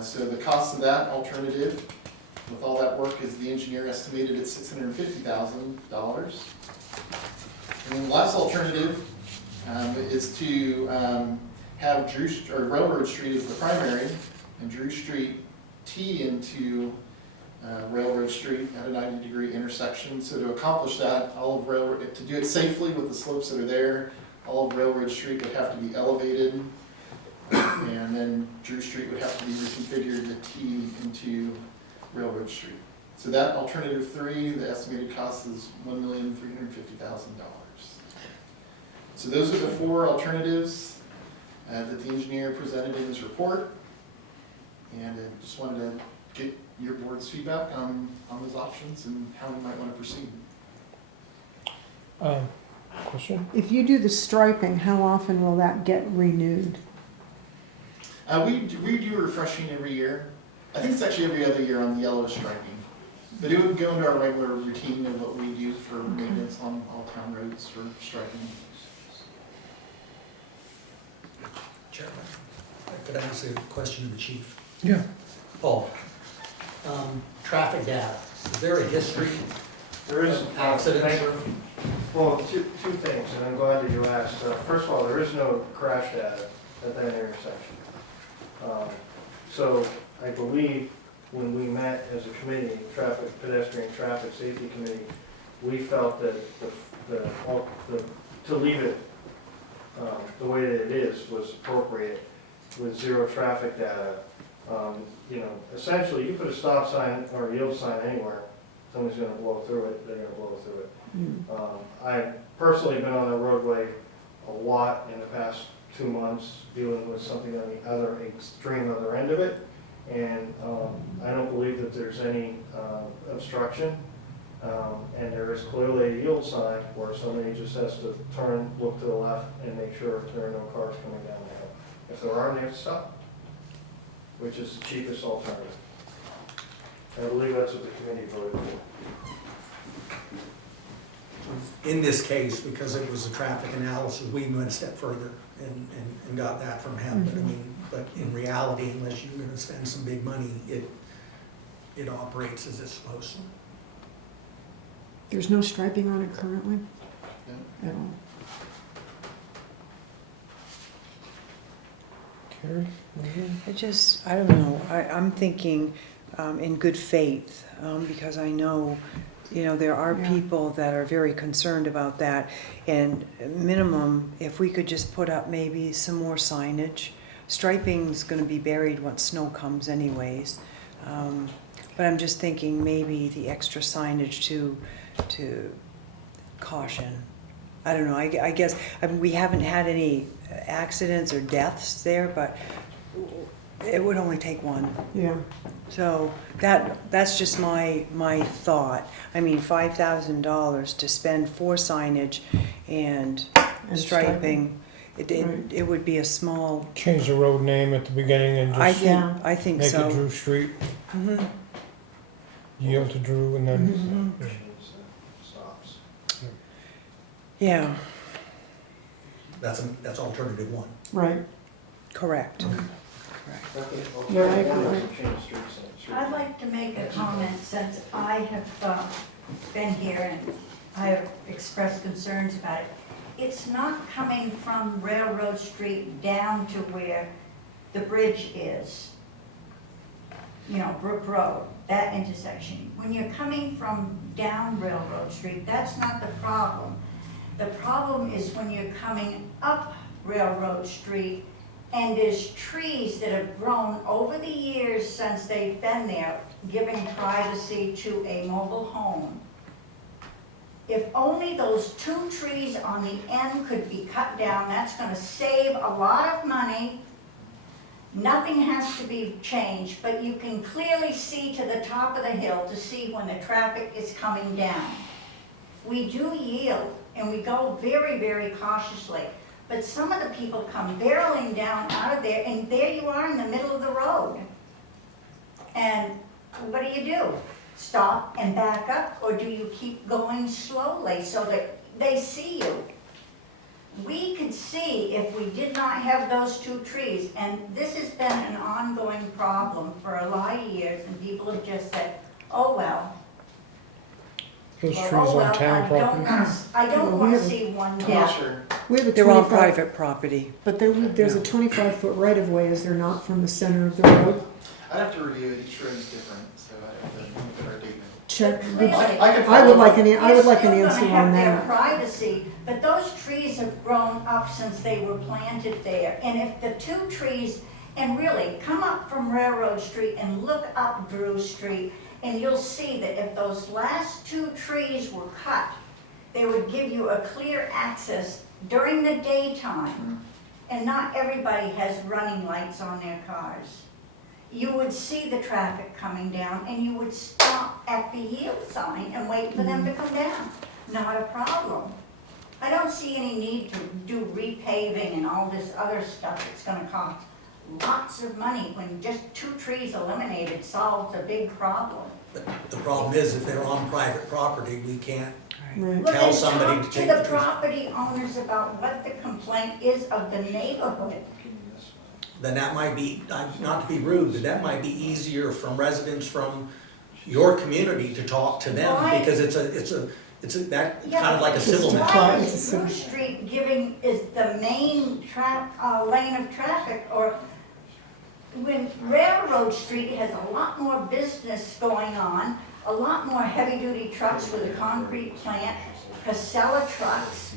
So the cost of that alternative, with all that work, is the engineer estimated at $650,000. And then the last alternative is to have Railroad Street as the primary, and Drew Street T into Railroad Street at a 90-degree intersection. So to accomplish that, to do it safely with the slopes that are there, all of Railroad Street would have to be elevated, and then Drew Street would have to be reconfigured to T into Railroad Street. So that alternative 3, the estimated cost is $1,350,000. So those are the 4 alternatives that the engineer presented in his report, and I just wanted to get your board's feedback on those options and how we might want to proceed. Question? If you do the striping, how often will that get renewed? We do refreshing every year. I think it's actually every other year on the yellow striping. But it would go into our regular routine of what we do for maintenance on all town roads for striping. Chairman, could I ask a question of the chief? Yeah. Paul, traffic data, is there a history There is, of accidents? well, two things, and I'm glad that you asked. First of all, there is no crash data at that intersection. So I believe when we met as a committee, pedestrian traffic safety committee, we felt that to leave it the way that it is was appropriate with 0 traffic data. Essentially, you put a stop sign or a yield sign anywhere, somebody's going to blow through it, they're going to blow through it. I've personally been on the roadway a lot in the past 2 months dealing with something on the other extreme other end of it, and I don't believe that there's any obstruction, and there is clearly a yield sign where somebody just has to turn, look to the left, and make sure there are no cars coming down the hill. If there are, they have to stop, which is the cheapest alternative. I believe that's what the committee voted for. In this case, because it was a traffic analysis, we went a step further and got that from him. But in reality, unless you're gonna spend some big money, it operates as it's supposed to. There's no striping on it currently? Yeah. At all? Carrie? I don't know, I'm thinking in good faith, because I know, there are Yeah. people that are very concerned about that. And minimum, if we could just put up maybe some more signage. Striping's gonna be buried once snow comes anyways. But I'm just thinking maybe the extra signage to caution. I don't know, I guess, we haven't had any accidents or deaths there, but it would only take one. Yeah. So that's just my thought. $5,000 to spend for signage and striping, it would be a small, Change the road name at the beginning and I just think make it so. Drew Street, Mhm. yield to Drew, and then, Mhm. Stops. Yeah, That's alternative 1. Right. correct. Yeah, I agree. I'd like to make a comment since I have been here and I have expressed concerns about it. It's not coming from Railroad Street down to where the bridge is. Brook Road, that intersection. When you're coming from down Railroad Street, that's not the problem. The problem is when you're coming up Railroad Street and there's trees that have grown over the years since they've been there, giving privacy to a mobile home. If only those 2 trees on the end could be cut down, that's gonna save a lot of money. Nothing has to be changed, but you can clearly see to the top of the hill to see when the traffic is coming down. We do yield, and we go very, very cautiously. But some of the people come barreling down out of there, and there you are in the middle of the road. And what do? Stop and back up, or do you keep going slowly so that they see you? We could see if we did not have those 2 trees, and this has been an ongoing problem for a lot of years, and people have just said, oh, well. Those Well, trees oh, well, on town property? I don't Well, we want to have a- see one Yeah, down. sure. We have a They're on 25 private property. But there's a 25-foot right-of-way, is there not, from the center of the road? I'd have to review it, each road is different, so I'd have to look at our data. Check, Clearly, I could I would follow like up. an, I would like an They're answer still on gonna have their that. privacy, but those trees have grown up since they were planted there. And if the 2 trees, and really, come up from Railroad Street and look up Drew Street, and you'll see that if those last 2 trees were cut, they would give you a clear access during the daytime. And not everybody has running lights on their cars. You would see the traffic coming down, and you would stop at the yield sign and wait for them to come down. Not a problem. I don't see any need to do repaving and all this other stuff that's gonna cost lots of money when just 2 trees eliminated solves a big problem. But the problem is, if they're on private property, we can't Right. Well, tell then somebody talk to to take the the trees. property owners about what the complaint is of the neighborhood. Then that might be, not to be rude, but that might be easier from residents from your community to talk to them, Why? because it's that Yeah, kind of like a civil Just matter. Why It's a is civil- Drew Street is the main lane of traffic, or when Railroad Street has a lot more business going on, a lot more heavy-duty trucks with a concrete plant, Casella trucks.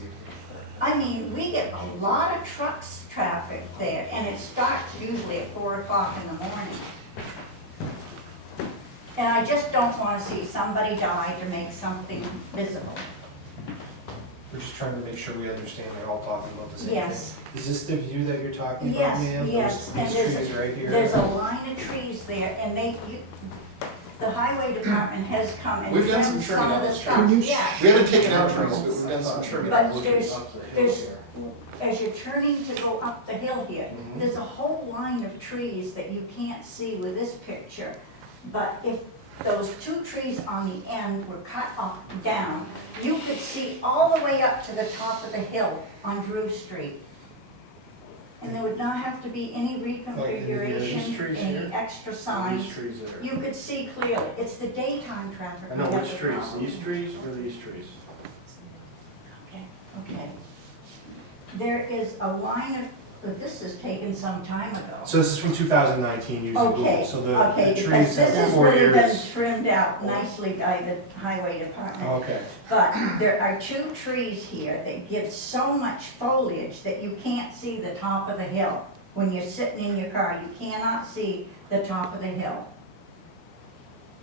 I mean, we get a lot of trucks traffic there, and it starts usually at 4 o'clock in the morning. And I just don't want to see somebody die to make something visible. We're just trying to make sure we understand they're all talking about the same thing. Yes. Is this the view that you're talking about, Yes, ma'am? yes, and These there's, trees right here? there's a line of trees there, and the highway department has come and We've done trimmed some some trimming of on the those stuff, trees. yeah. We haven't taken out trees, but we've done some trimming. But there's, as you're turning to go up the hill here, Mhm. there's a whole line of trees that you can't see with this picture. But if those 2 trees on the end were cut off down, you could see all the way up to the top of the hill on Drew Street. And there would not have to be any these reconfiguration, trees any here? extra signs. These trees there. You could see clearly. It's the daytime traffic. I know we have which the trees, problem. these trees or these trees? Okay. There is a line of, but this is taken some time ago. So this is from 2019 using Google, Okay, so the okay, trees because this have has 4 really been years. trimmed out nicely by the highway department. Okay, But there are 2 trees here that give so much foliage that you can't see the top of the hill. When you're sitting in your car, you cannot see the top of the hill.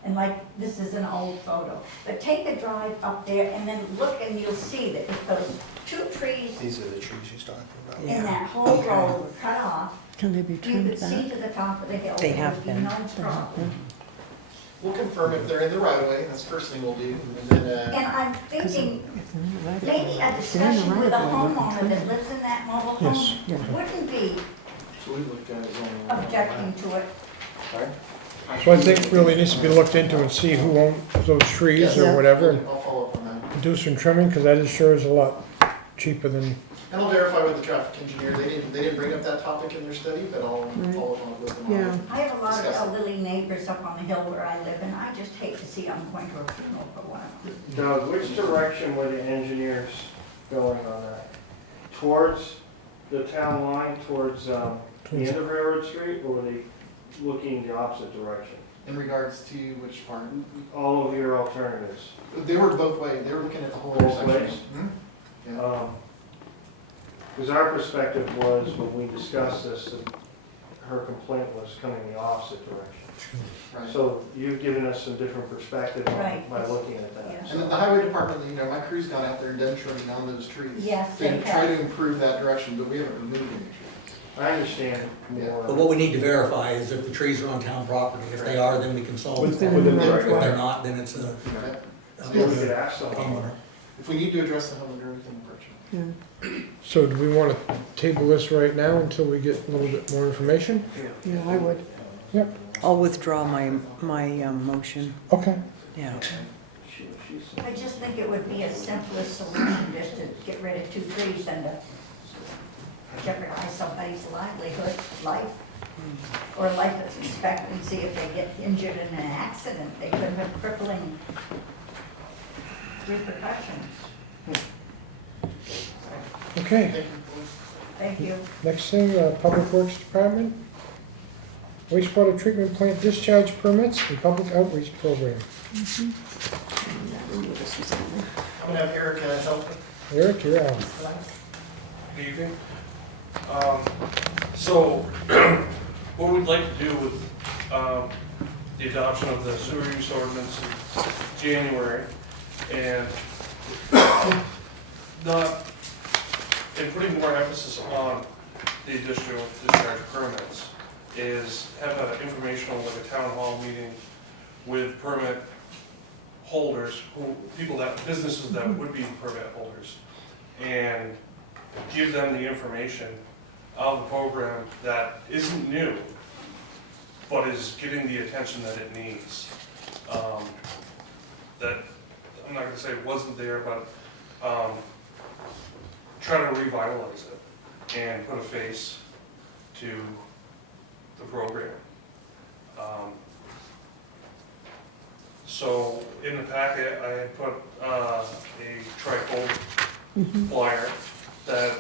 And like, this is an old photo, but take a drive up there and then look and you'll see that if those 2 trees These are the trees he's talking about. in that whole row were cut off, Can they be you trimmed could see back? to the top of the hill. They There have would be been. no problem. We'll confirm if they're in the right of way, that's the first thing we'll do, and then, And I'm thinking, If they're in the right of maybe way, a if they're in the discussion with a right of way, we can homeowner trim that them. lives in that mobile Yes. home Yeah. wouldn't be so we looked at it only. objecting to it. Sorry? So I think really needs to be looked into and see who owns those trees Yeah. or whatever, and I'll follow up on that. do some trimming, because that is sure is a lot cheaper than, And I'll verify with the traffic engineer, they didn't bring up that topic in their study, but I'll Right. follow up with them on Yeah. it. I have a lot of Discuss it. elderly neighbors up on the hill where I live, and I just hate to see them going to a funeral for one of them. Doug, which direction were the engineers going on that? Towards the town line, towards the end of Railroad Street, or were they looking the opposite direction? In regards to which part? All of your alternatives. They were both ways, they were looking at the whole Both intersection. ways? Yeah. Because our perspective was, when we discussed this, that her complaint was coming the opposite direction. Right. So you've given us some different perspective Right. by looking at that. Yeah. And then the highway department, you know, my crew's gone out there and done trimming down those trees. Yes, they To try have. to improve that direction, but we haven't removed any trees. I understand more. But what we need to verify is if the trees are on town property. If they are, then we can solve it. Within the right If of way. they're not, then it's a Okay. Still could ask someone. homeowner. If we need to address the homeowner, we can approach it. Yeah. So do we want to table this right now until we get a little bit more information? Yeah, I would. I'll withdraw my motion, Okay. yeah. I just think it would be a simplest solution just to get rid of 2 trees than to jeopardize somebody's livelihood, life, or life expectancy if they get injured in an accident. They could have crippling repercussions. Okay, Thank you. next thing, Public Works Department. Wastewater treatment plant discharge permits and public outreach program. I'm gonna have Erica help. Eric, you're out. Good evening. So, what we'd like to do with the adoption of the sewer use ordinance in January, and putting more emphasis on the additional discharge permits, is have an informational, like a town hall meeting with permit holders, businesses that would be permit holders, and give them the information of the program that isn't new, but is getting the attention that it needs. That, I'm not gonna say it wasn't there, but try to revitalize it and put a face to the program. So in the packet, I had put a trifold flyer that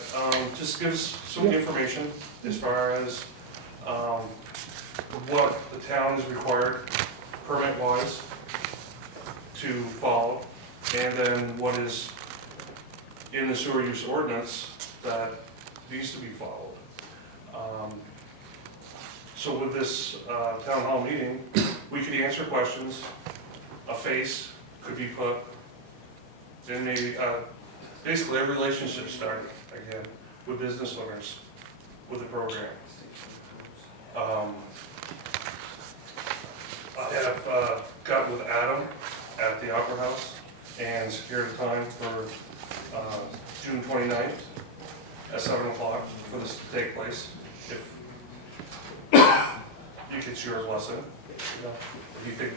just gives some information as far as what the town is required permit-wise to follow, and then what is in the sewer use ordinance that needs to be followed. So with this town hall meeting, we could answer questions, a face could be put, then maybe, basically a relationship started again with business owners with the program. I have got with Adam at the Opera House and secured a time for June 29th at 7 o'clock for this to take place. If you get your blessing, if you think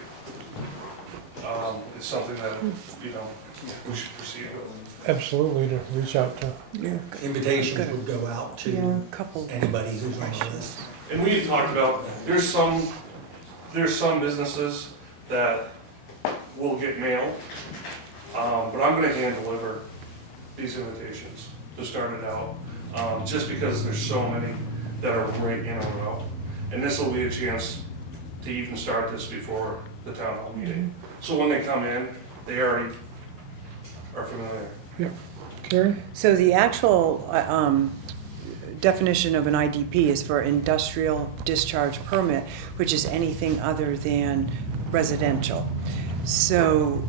it's something that, we should proceed with. Absolutely, to reach out to. Yeah. Invitations would go out Yeah. to Couple, anybody who's on the list. And we had talked about, there's some businesses that will get mail, but I'm gonna hand deliver these invitations to start it out, just because there's so many that are right in a row. And this will be a chance to even start this before the town hall meeting. So when they come in, they already are familiar. Carrie? so the actual definition of an IDP is for industrial discharge permit, which is anything other than residential. So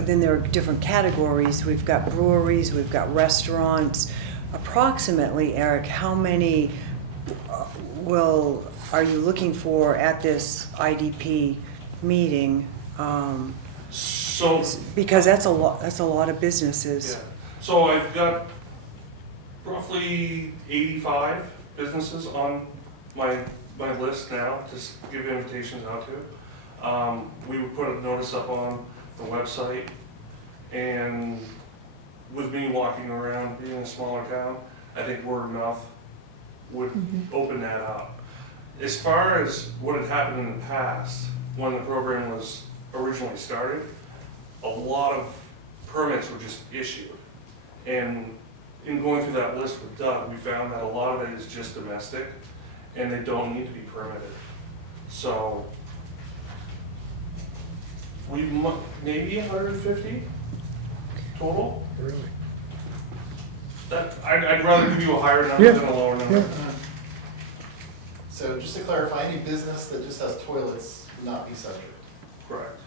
then there are different categories. We've got breweries, we've got restaurants. Approximately, Eric, how many are you looking for at this IDP meeting? So, Because that's a lot of businesses. yeah, so I've got roughly 85 businesses on my list now to give invitations out to. We would put a notice up on the website, and with me walking around being a smaller town, I think word of mouth would open that up. As far as what had happened in the past, when the program was originally started, a lot of permits were just issued. And in going through that list with Doug, we found that a lot of it is just domestic, and they don't need to be permitted. So we maybe 150 total. Really? That I'd rather give you a higher number than a lower number. So just to clarify, any business that just has toilets would not be subject. Correct.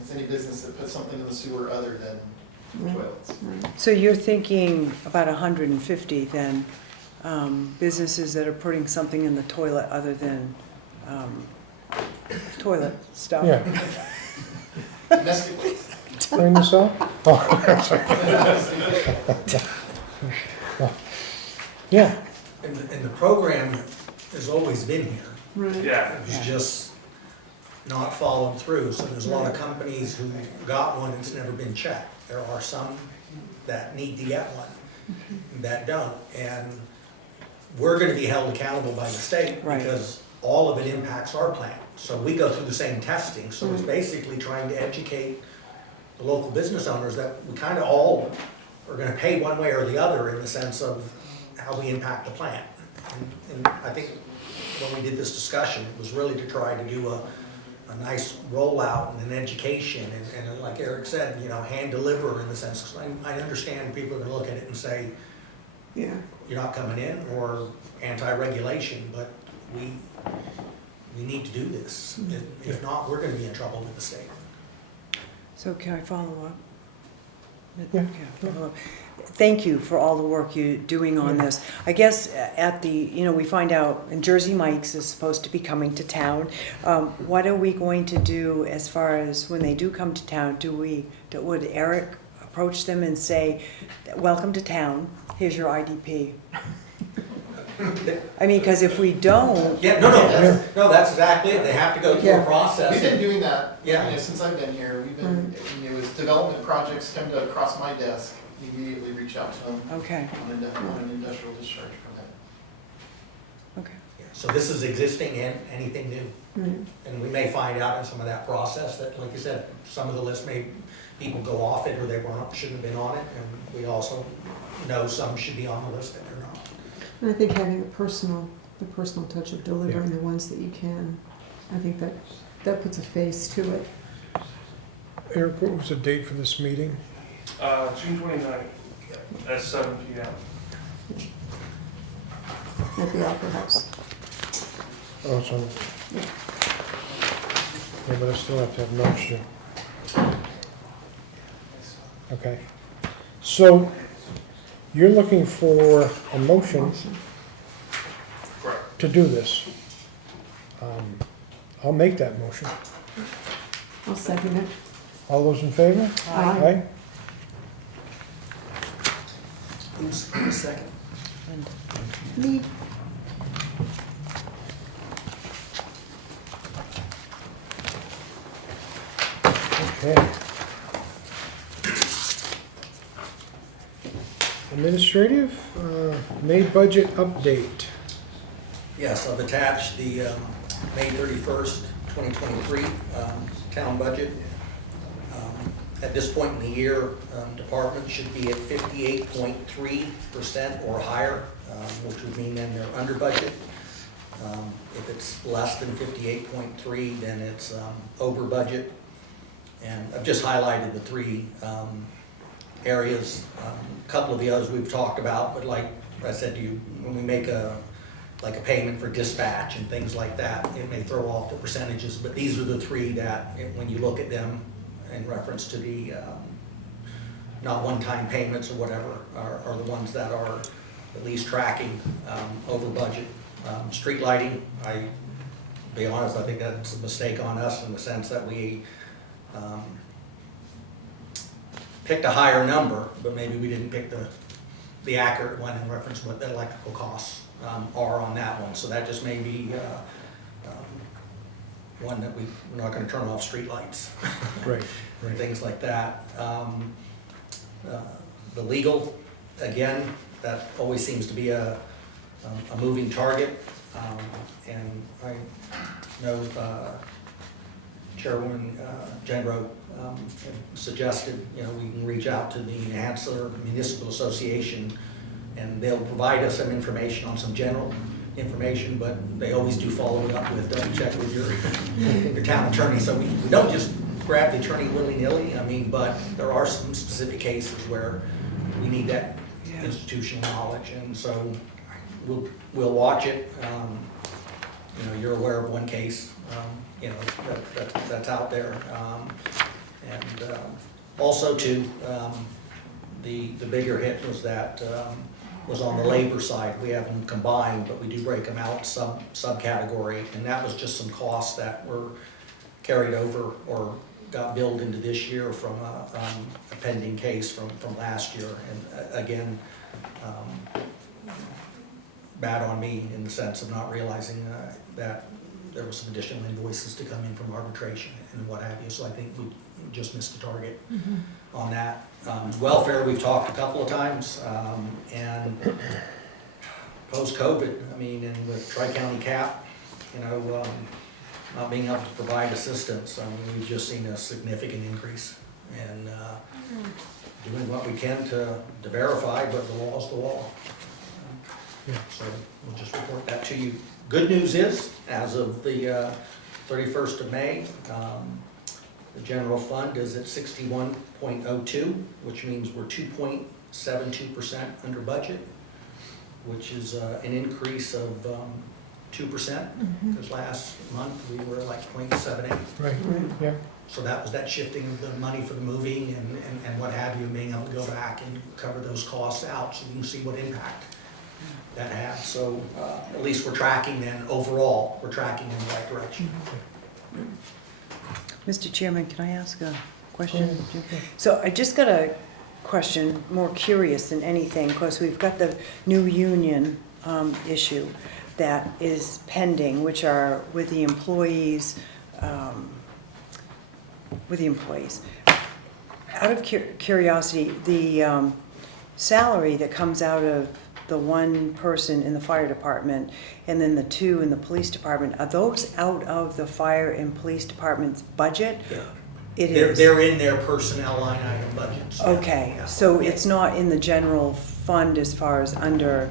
It's any business that puts something in the sewer other than toilets. So you're thinking about 150 then, businesses that are putting something in the toilet other than toilet stuff? Yeah. Domestic waste. Bring this up? Oh, I'm sorry. Yeah, And the program has always been here. Right. Yeah, It was just not followed through, so there's a lot of companies who got one, it's never been checked. There are some that need to get one, that don't, and we're gonna be held accountable by the state Right. because all of it impacts our plant. So we go through the same testing, so it's basically trying to educate the local business owners that we kinda all are gonna pay one way or the other in the sense of how we impact the plant. And I think when we did this discussion, it was really to try to do a nice rollout and an education, and like Eric said, you know, hand deliver in the sense, 'cause I understand people are gonna look at it and say, Yeah. you're not coming in, or anti-regulation, but we need to do this. If not, we're gonna be in trouble with the state. So can I follow up? Yeah. Follow up. Thank you for all the work you're doing on this. I guess at the, you know, we find out, and Jersey Mike's is supposed to be coming to town. What are we going to do as far as when they do come to town? Would Eric approach them and say, welcome to town, here's your IDP? I mean, because if we don't, Yeah, that's exactly it. They have to go through a Yeah. We've process. been doing that, you Yeah. know, since I've been here. We've been, you know, as development projects come to across my desk, we immediately reach out to them okay, on an industrial discharge permit. okay. So this is existing and anything new. Right. And we may find out in some of that process that, like you said, some of the lists may, people go off it or they shouldn't have been on it. And we also know some should be on the list that they're not. And I think having the personal touch of delivering the ones that you can, I think that puts a face to it. Eric, what was the date for this meeting? June 29th at 7 PM. At the Opera House. Oh, it's on. Yeah, but I still have to have notes here. Okay. So, you're looking for a motion Correct. to do this. I'll make that motion. I'll second it. All those in favor? Aye. Who's second? Me. Okay. Administrative, May budget update. Yes, I've attached the May 31st, 2023 town budget. At this point in the year, departments should be at 58.3% or higher, which would mean then they're under budget. If it's less than 58.3, then it's over budget. And I've just highlighted the three areas. A couple of the others we've talked about, but like I said to you, when we make a payment for dispatch and things like that, it may throw off the percentages, but these are the three that, when you look at them in reference to the not one-time payments or whatever, are the ones that are at least tracking over budget. Street lighting, to be honest, I think that's a mistake on us in the sense that we picked a higher number, but maybe we didn't pick the accurate one in reference to what the electrical costs are on that one. So that just may be one that we're not gonna turn off streetlights. Right. And things like that. The legal, again, that always seems to be a moving target. And I know Chairwoman Genro suggested, you know, we can reach out to the New Hampshire Municipal Association and they'll provide us some information on some general information, but they always do follow it up with, double check with your town attorney. So we don't just grab the attorney willy-nilly, I mean, but there are some specific cases where we need that institutional knowledge, and so we'll watch it. You know, you're aware of one case, you know, that's out there. And also too, the bigger hit was that was on the labor side. We have them combined, but we do break them out subcategory, and that was just some costs that were carried over or got billed into this year from a pending case from last year. And again, bad on me in the sense of not realizing that there was some additional invoices to come in from arbitration and what have you, so I think we just missed the target on that. Welfare, we've talked a couple of times, and post-COVID, I mean, and with Tri-County Cap, you know, not being able to provide assistance, I mean, we've just seen a significant increase, and doing what we can to verify, but the law's the law. So we'll just report that to you. Good news is, as of the 31st of May, the general fund is at 61.02, which means we're 2.72% under budget, which is an increase of 2%, because last month we were like 0.78. Right, yeah. So that was that shifting of the money for the moving and what have you, being able to go back and cover those costs out so you can see what impact that had. So at least we're tracking then, overall, we're tracking in the right direction. Mr. Chairman, can I ask a question? So I just got a question, more curious than anything, because we've got the new union issue that is pending, which are with the employees, Out of curiosity, the salary that comes out of the one person in the fire department and then the two in the police department, are those out of the fire and police department's budget? Yeah. It is. They're in their personnel line item budgets. Okay, Yeah. so it's not in the general fund as far as under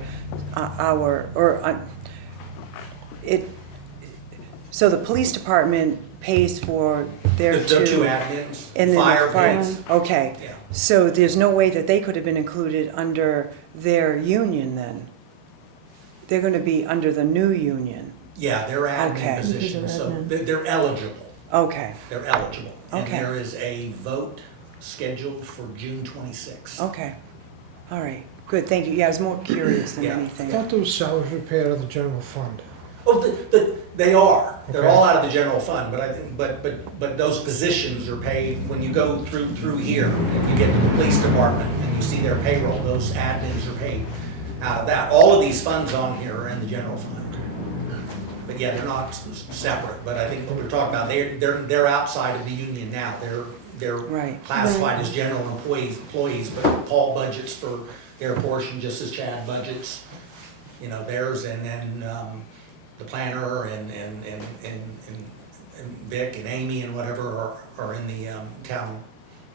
so the police department pays for their The two admins, and then the fire fire- pays. Okay, Yeah. so there's no way that they could have been included under their union then? They're gonna be under the new union? Yeah, they're Okay. admin positions, so These are they're eligible. Okay, They're eligible. And Okay. there is a vote scheduled for June 26th. okay, all right, good, thank you. Yeah, I was more curious than Yeah. I anything. thought those salaries were paid out of the general fund. Oh, they are. They're Okay. all out of the general fund, but those positions are paid when you go through here. If you get to the police department and you see their payroll, those admins are paid out of that. All of these funds on here are in the general fund. But yeah, they're not separate, but I think what we're talking about, they're outside of the union now. They're Right. classified as general employees, but Paul budgets for their portion, just as Chad budgets, you know, theirs, and then the planner and Vic and Amy and whatever are in the town,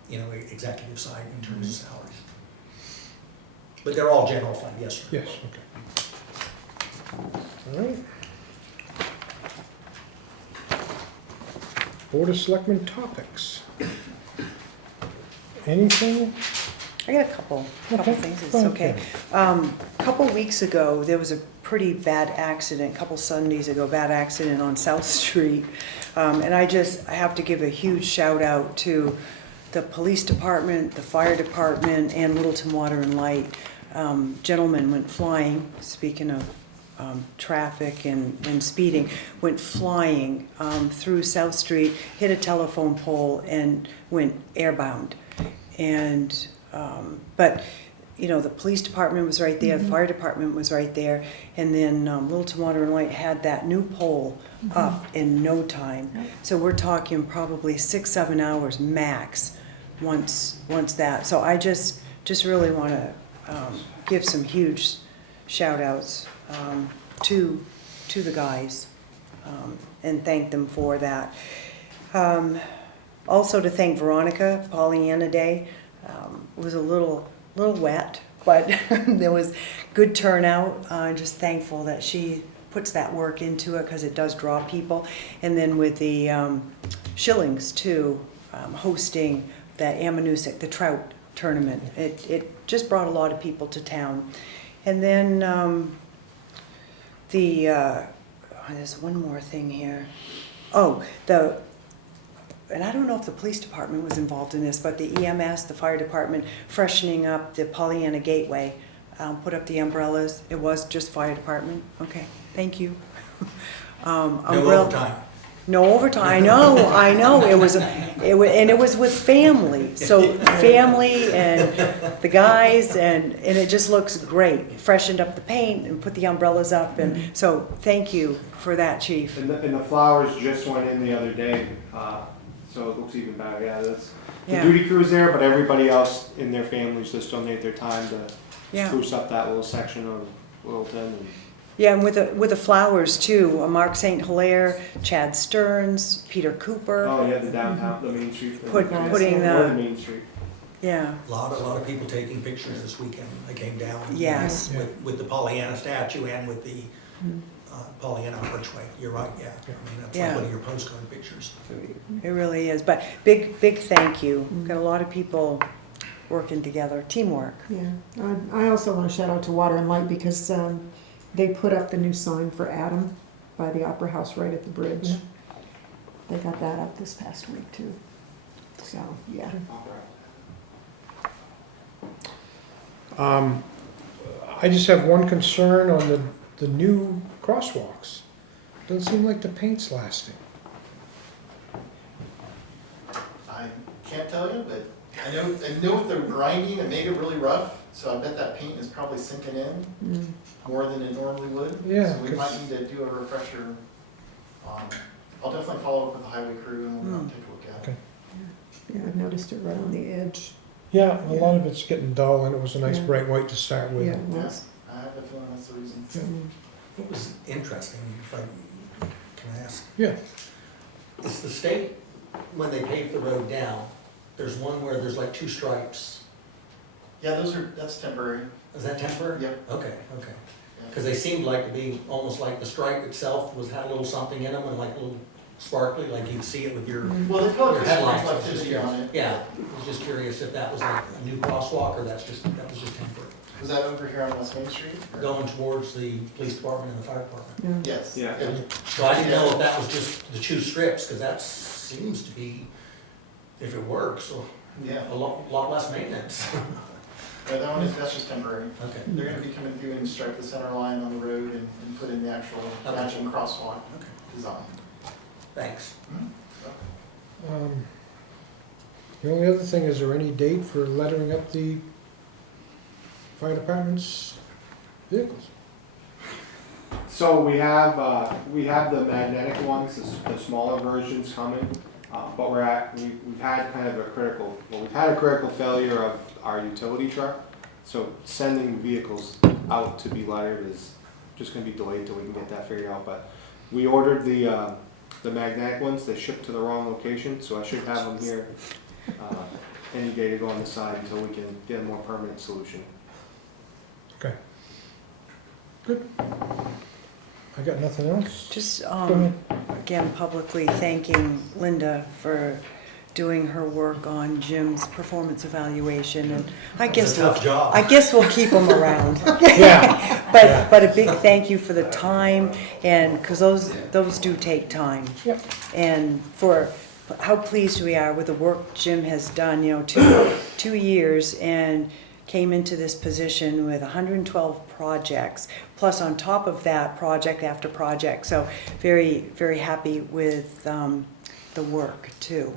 you know, executive side in terms of salaries. But they're all general fund, yes, sir. Yes, okay. All right. Board of Selectmen topics. Anything? I got a couple Okay. things, it's Okay. okay. A couple weeks ago, there was a pretty bad accident, a couple Sundays ago, bad accident on South Street. And I have to give a huge shout out to the police department, the fire department, and Littleton Water and Light. Gentleman went flying, speaking of traffic and speeding, went flying through South Street, hit a telephone pole, and went airbound. And but you know, the police department was right there, the fire department was right there, and then Littleton Water and Light had that new pole up in no time. So we're talking probably 6-7 hours max once that. So I just really want to give some huge shout outs to the guys and thank them for that. Also to thank Veronica, Pollyanna Day. It was a little wet, but there was good turnout. Just thankful that she puts that work into it because it does draw people. And then with the Shillings too, hosting the Amanuset, the trout tournament. It just brought a lot of people to town. And then there's one more thing here. Oh, and I don't know if the police department was involved in this, but the EMS, the fire department, freshening up the Pollyanna Gateway, put up the umbrellas. It was just fire department? Okay, thank you. No overtime. No overtime, I know, it was, and it was with family, so family and the guys, and it just looks great. Freshened up the paint and put the umbrellas up, and so thank you for that, chief. And the flowers just went in the other day, so it looks even better. Yeah, that's, the Yeah. duty crew's there, but everybody else in their families just donate their time to Yeah. spruce up that little section of Littleton. And Yeah, and with the flowers too, Mark St. Hilaire, Chad Stearns, Peter Cooper, oh yeah, the downtown, the Main Street. putting Or the the, Main Street. yeah, A lot of people taking pictures this weekend. I came down. Yes. With the Pollyanna statue and with the Pollyanna archway. You're right, yeah. I mean, that's Yeah. like one of your postcard pictures. it really is, but big thank you. Got a lot of people working together, teamwork. Yeah, I also want to shout out to Water and Light because they put up the new sign for Adam by the Opera House right at the bridge. Yeah. They got that up this past week too. So, yeah. I just have one concern on the new crosswalks. Doesn't seem like the paint's lasting. I can't tell you, but I know if they're grinding, it made it really rough, so I bet that paint is probably sinking in Mm. more than it normally would. Yeah, So we 'cause- might need to do a refresher. I'll definitely follow up with the highway crew and we'll take a look at it. Okay. Yeah, I've noticed it right on the edge. Yeah, a lot of it's getting dull, and it was a nice Yeah. bright white to start with. Yeah, it was. I have a feeling that's the reason. Mm. What was interesting, if I can ask, Yeah. is the state, when they pave the road down, there's one where there's like two stripes. Yeah, that's temporary. Is that temporary? Yep. Okay. Yeah. Because they seemed like to be almost like the stripe itself had a little something in them and like a little sparkly, like you'd see it with your Well, they probably your put some headlights. I was just reflectivity on curious. it. Yeah, I was just curious if that was like a new crosswalk or that was just temporary. Was that over here on West Main Street? or- Going towards the police department and the fire department. Yeah. Yes. Yeah. So I didn't know if that was just the two strips, because that seems to be, if it works, Yeah. a lot less maintenance. Yeah, that's just temporary. Okay. They're gonna be coming through and stripe the center line on the road and put in the actual Okay. matching crosswalk Okay, design. thanks. The only other thing, is there any date for lettering up the fire department's vehicles? So we have the magnetic ones, the smaller versions coming, but we've had kind of we've had a critical failure of our utility truck. So sending vehicles out to be lettered is just gonna be delayed till we can get that figured out, but we ordered the magnetic ones, they shipped to the wrong location, so I should have them here any day to go on the side until we can get a more permanent solution. Okay. Good. I got nothing else. Just, Go ahead. again, publicly thanking Linda for doing her work on Jim's performance evaluation, and I It's guess a tough job. I guess we'll keep him around. Yeah. But a big thank you for the time, and, because those do take time. Yep. And for how pleased we are with the work Jim has done, 2 years, and came into this position with 112 projects, plus on top of that, project after project. So very, very happy with the work too.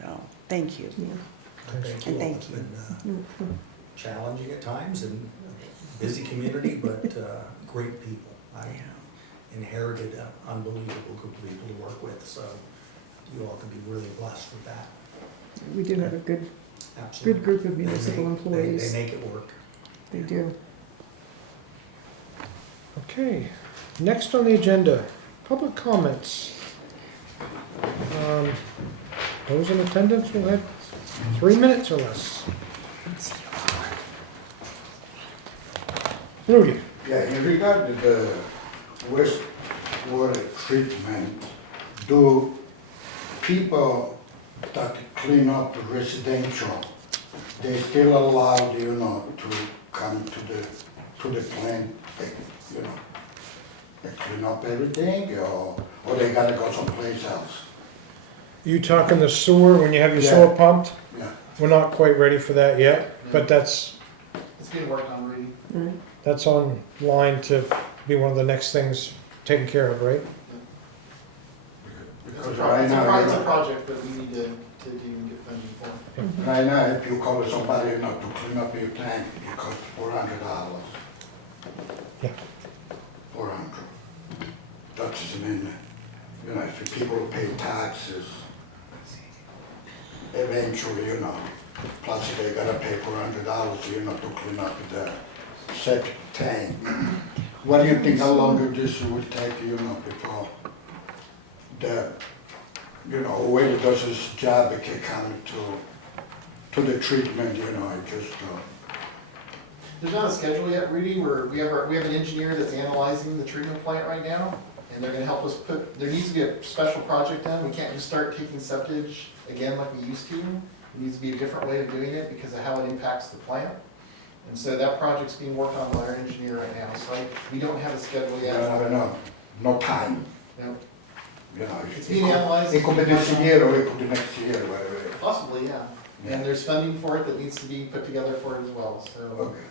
So thank you. Yeah. Thank And you all. thank It's you. been challenging at times and busy community, but great people. I inherited an unbelievable group of people to work with, so you all can be really blessed with that. We do have a good Absolutely. group of They municipal make- employees. They make it work. They do. Okay, next on the agenda, public comments. Those in attendance will have 3 minutes or less. Rudy? Yeah, in regard to the wastewater treatment, do people that clean up residential, they still allowed, to come to the plant, they clean up everything, or they gotta go someplace else? You talking the sewer, when you have your Yeah. sewer pumped? Yeah. We're not quite ready for that yet, but that's It's being worked on, Rudy. Right. That's on line to be one of the next things taken care of, right? Because It's right a now, it's a project that we need to even get funding for. right now, if you call somebody, to clean up your tank, it costs $400. Yeah. 400. That's, if people pay taxes, eventually, plus they gotta pay $400, to clean up the septic tank. What do you think, how long this will take, before the, whoever does his job, it can come to the treatment, it just, There's not a schedule yet, Rudy, where we have an engineer that's analyzing the treatment plant right now, and they're gonna help us there needs to be a special project done. We can't just start taking septage again like we used to. It needs to be a different way of doing it because of how it impacts the plant. And so that project's being worked on by our engineer right now, so we don't have a schedule yet. no time. No. It's being analyzed. It could be this year or it could be next year, whatever. Possibly, yeah. And there's funding for it that needs to be put together for it as well, so. Okay.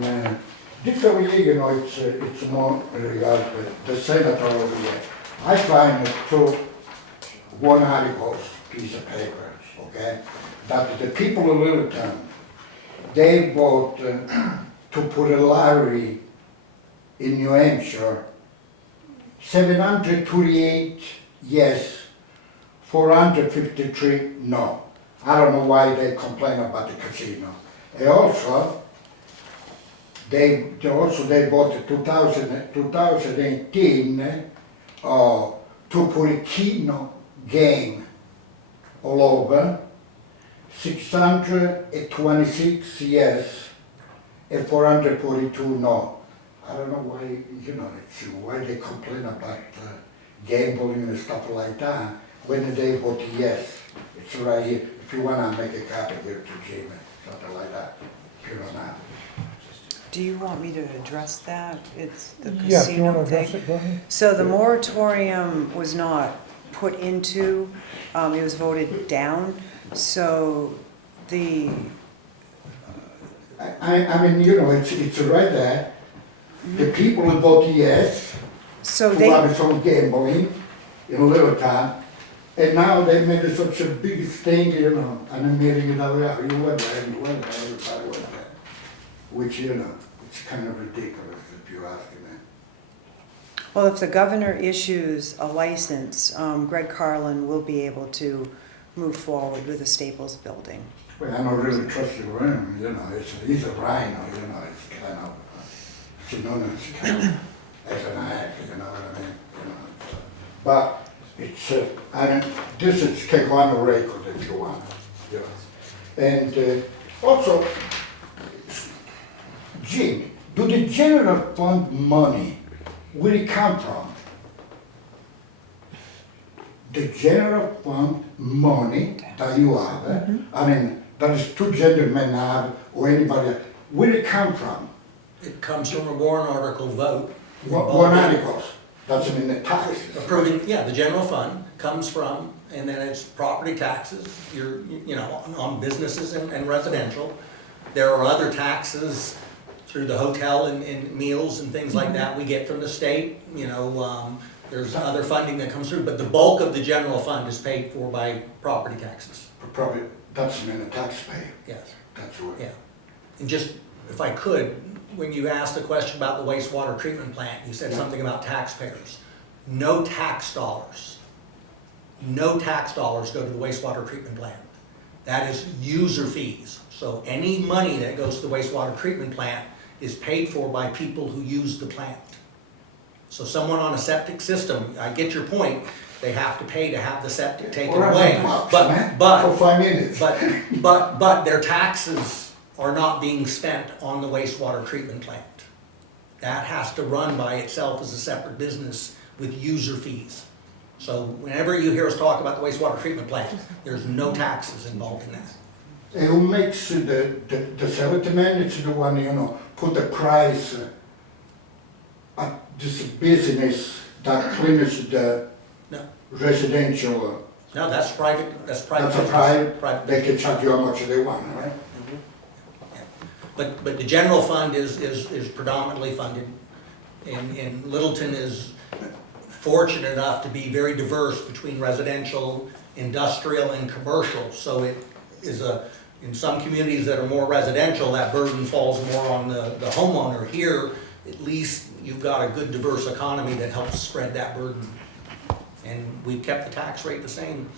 Yeah. This over here, it's more regard the senator over here. I find it through one article, piece of paper, okay, that the people of Littleton, they vote to put a lottery in New Hampshire, 738 yes, 453 no. I don't know why they complain about the casino. And also, they voted 2018 to put a Keno game all over, 626 yes, and 442 no. I don't know why, why they complain about gambling and stuff like that when they vote yes. It's right here. If you wanna make a copy here to Jimmy, something like that. If you don't have. Do you want me to address that? It's the Yeah, if you want to casino address thing. it, go ahead. So the moratorium was not put into, it was voted down, so the, I mean, it's right there. The people who vote yes, so who they, have some gambling in Littleton, and now they made it such a big thing, and I'm hearing it all out. You went there, everybody went there. Which, it's kind of ridiculous if you ask me. well, if the governor issues a license, Greg Carlin will be able to move forward with the Staples building. Well, I don't really trust him, he's a rhino, it's kind of, it's kind of, as an act, you know what I mean? But it's, this is take on the record if you want, And also, Jim, do the general fund money, where it come from? The general fund money that you have, I mean, that is two gentlemen have, or anybody, where it come from? It comes from a warrant article vote. One articles, that's in the taxes. Approving, yeah, the general fund comes from, and then it's property taxes, on businesses and residential. There are other taxes through the hotel and meals and things like that we get from the state, there's other funding that comes through, but the bulk of the general fund is paid for by property taxes. Probably, that's in the taxpayer, Yes, that's what. yeah. And just, if I could, when you asked the question about the wastewater treatment plant, you said something about taxpayers. No tax dollars go to the wastewater treatment plant. That is user fees. So any money that goes to the wastewater treatment plant is paid for by people who use the plant. So someone on a septic system, I get your point, they have to pay to have the septic taken away. For 5 minutes. But their taxes are not being spent on the wastewater treatment plant. That has to run by itself as a separate business with user fees. So whenever you hear us talk about the wastewater treatment plant, there's no taxes involved in that. And who makes the settlement, it's the one, put the price at this business that cleans the No. residential. No, that's private, that's private. That's a business. private, they can charge you how much they want, right? But the general fund is predominantly funded, and Littleton is fortunate enough to be very diverse between residential, industrial, and commercial. So it is in some communities that are more residential, that burden falls more on the homeowner. Here, at least you've got a good diverse economy that helps spread that burden. And we've kept the tax rate the same.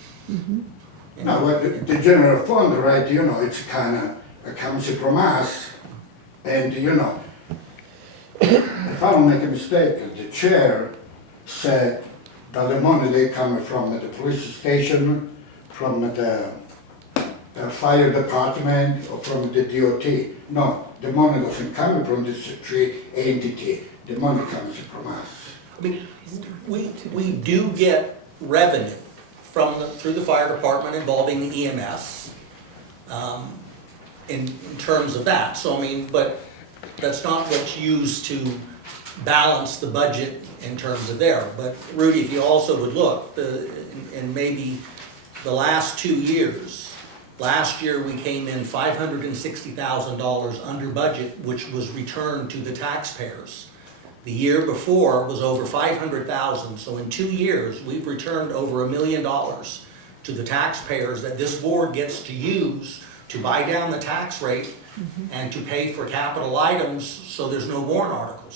No, but the general fund, right, it's kind of, it comes from us, and if I don't make a mistake, the chair said that the money they come from the police station, from the fire department, or from the DOT. No, the money doesn't come from this three entity, the money comes from us. I mean, we do get revenue through the fire department involving the EMS, in terms of that. So I mean, but that's not what's used to balance the budget in terms of there. But Rudy, if you also would look, and maybe the last 2 years, last year we came in $560,000 under budget, which was returned to the taxpayers. The year before was over $500,000, so in 2 years, we've returned over $1 million to the taxpayers that this board gets to use to buy down the tax rate and to pay for capital items, so there's no warrant article.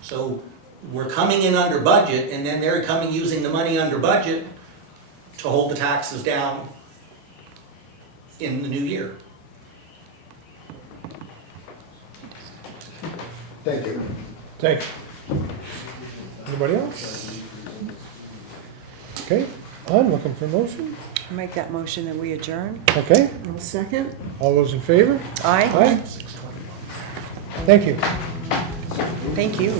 So we're coming in under budget, and then they're using the money under budget to hold the taxes down in the new year. Thank you. Thank you. Anybody else? Okay, I'm looking for a motion. I'll make that motion that we adjourn. Okay, I'll second. all those in favor? Aye. Aye. Thank you. Thank you.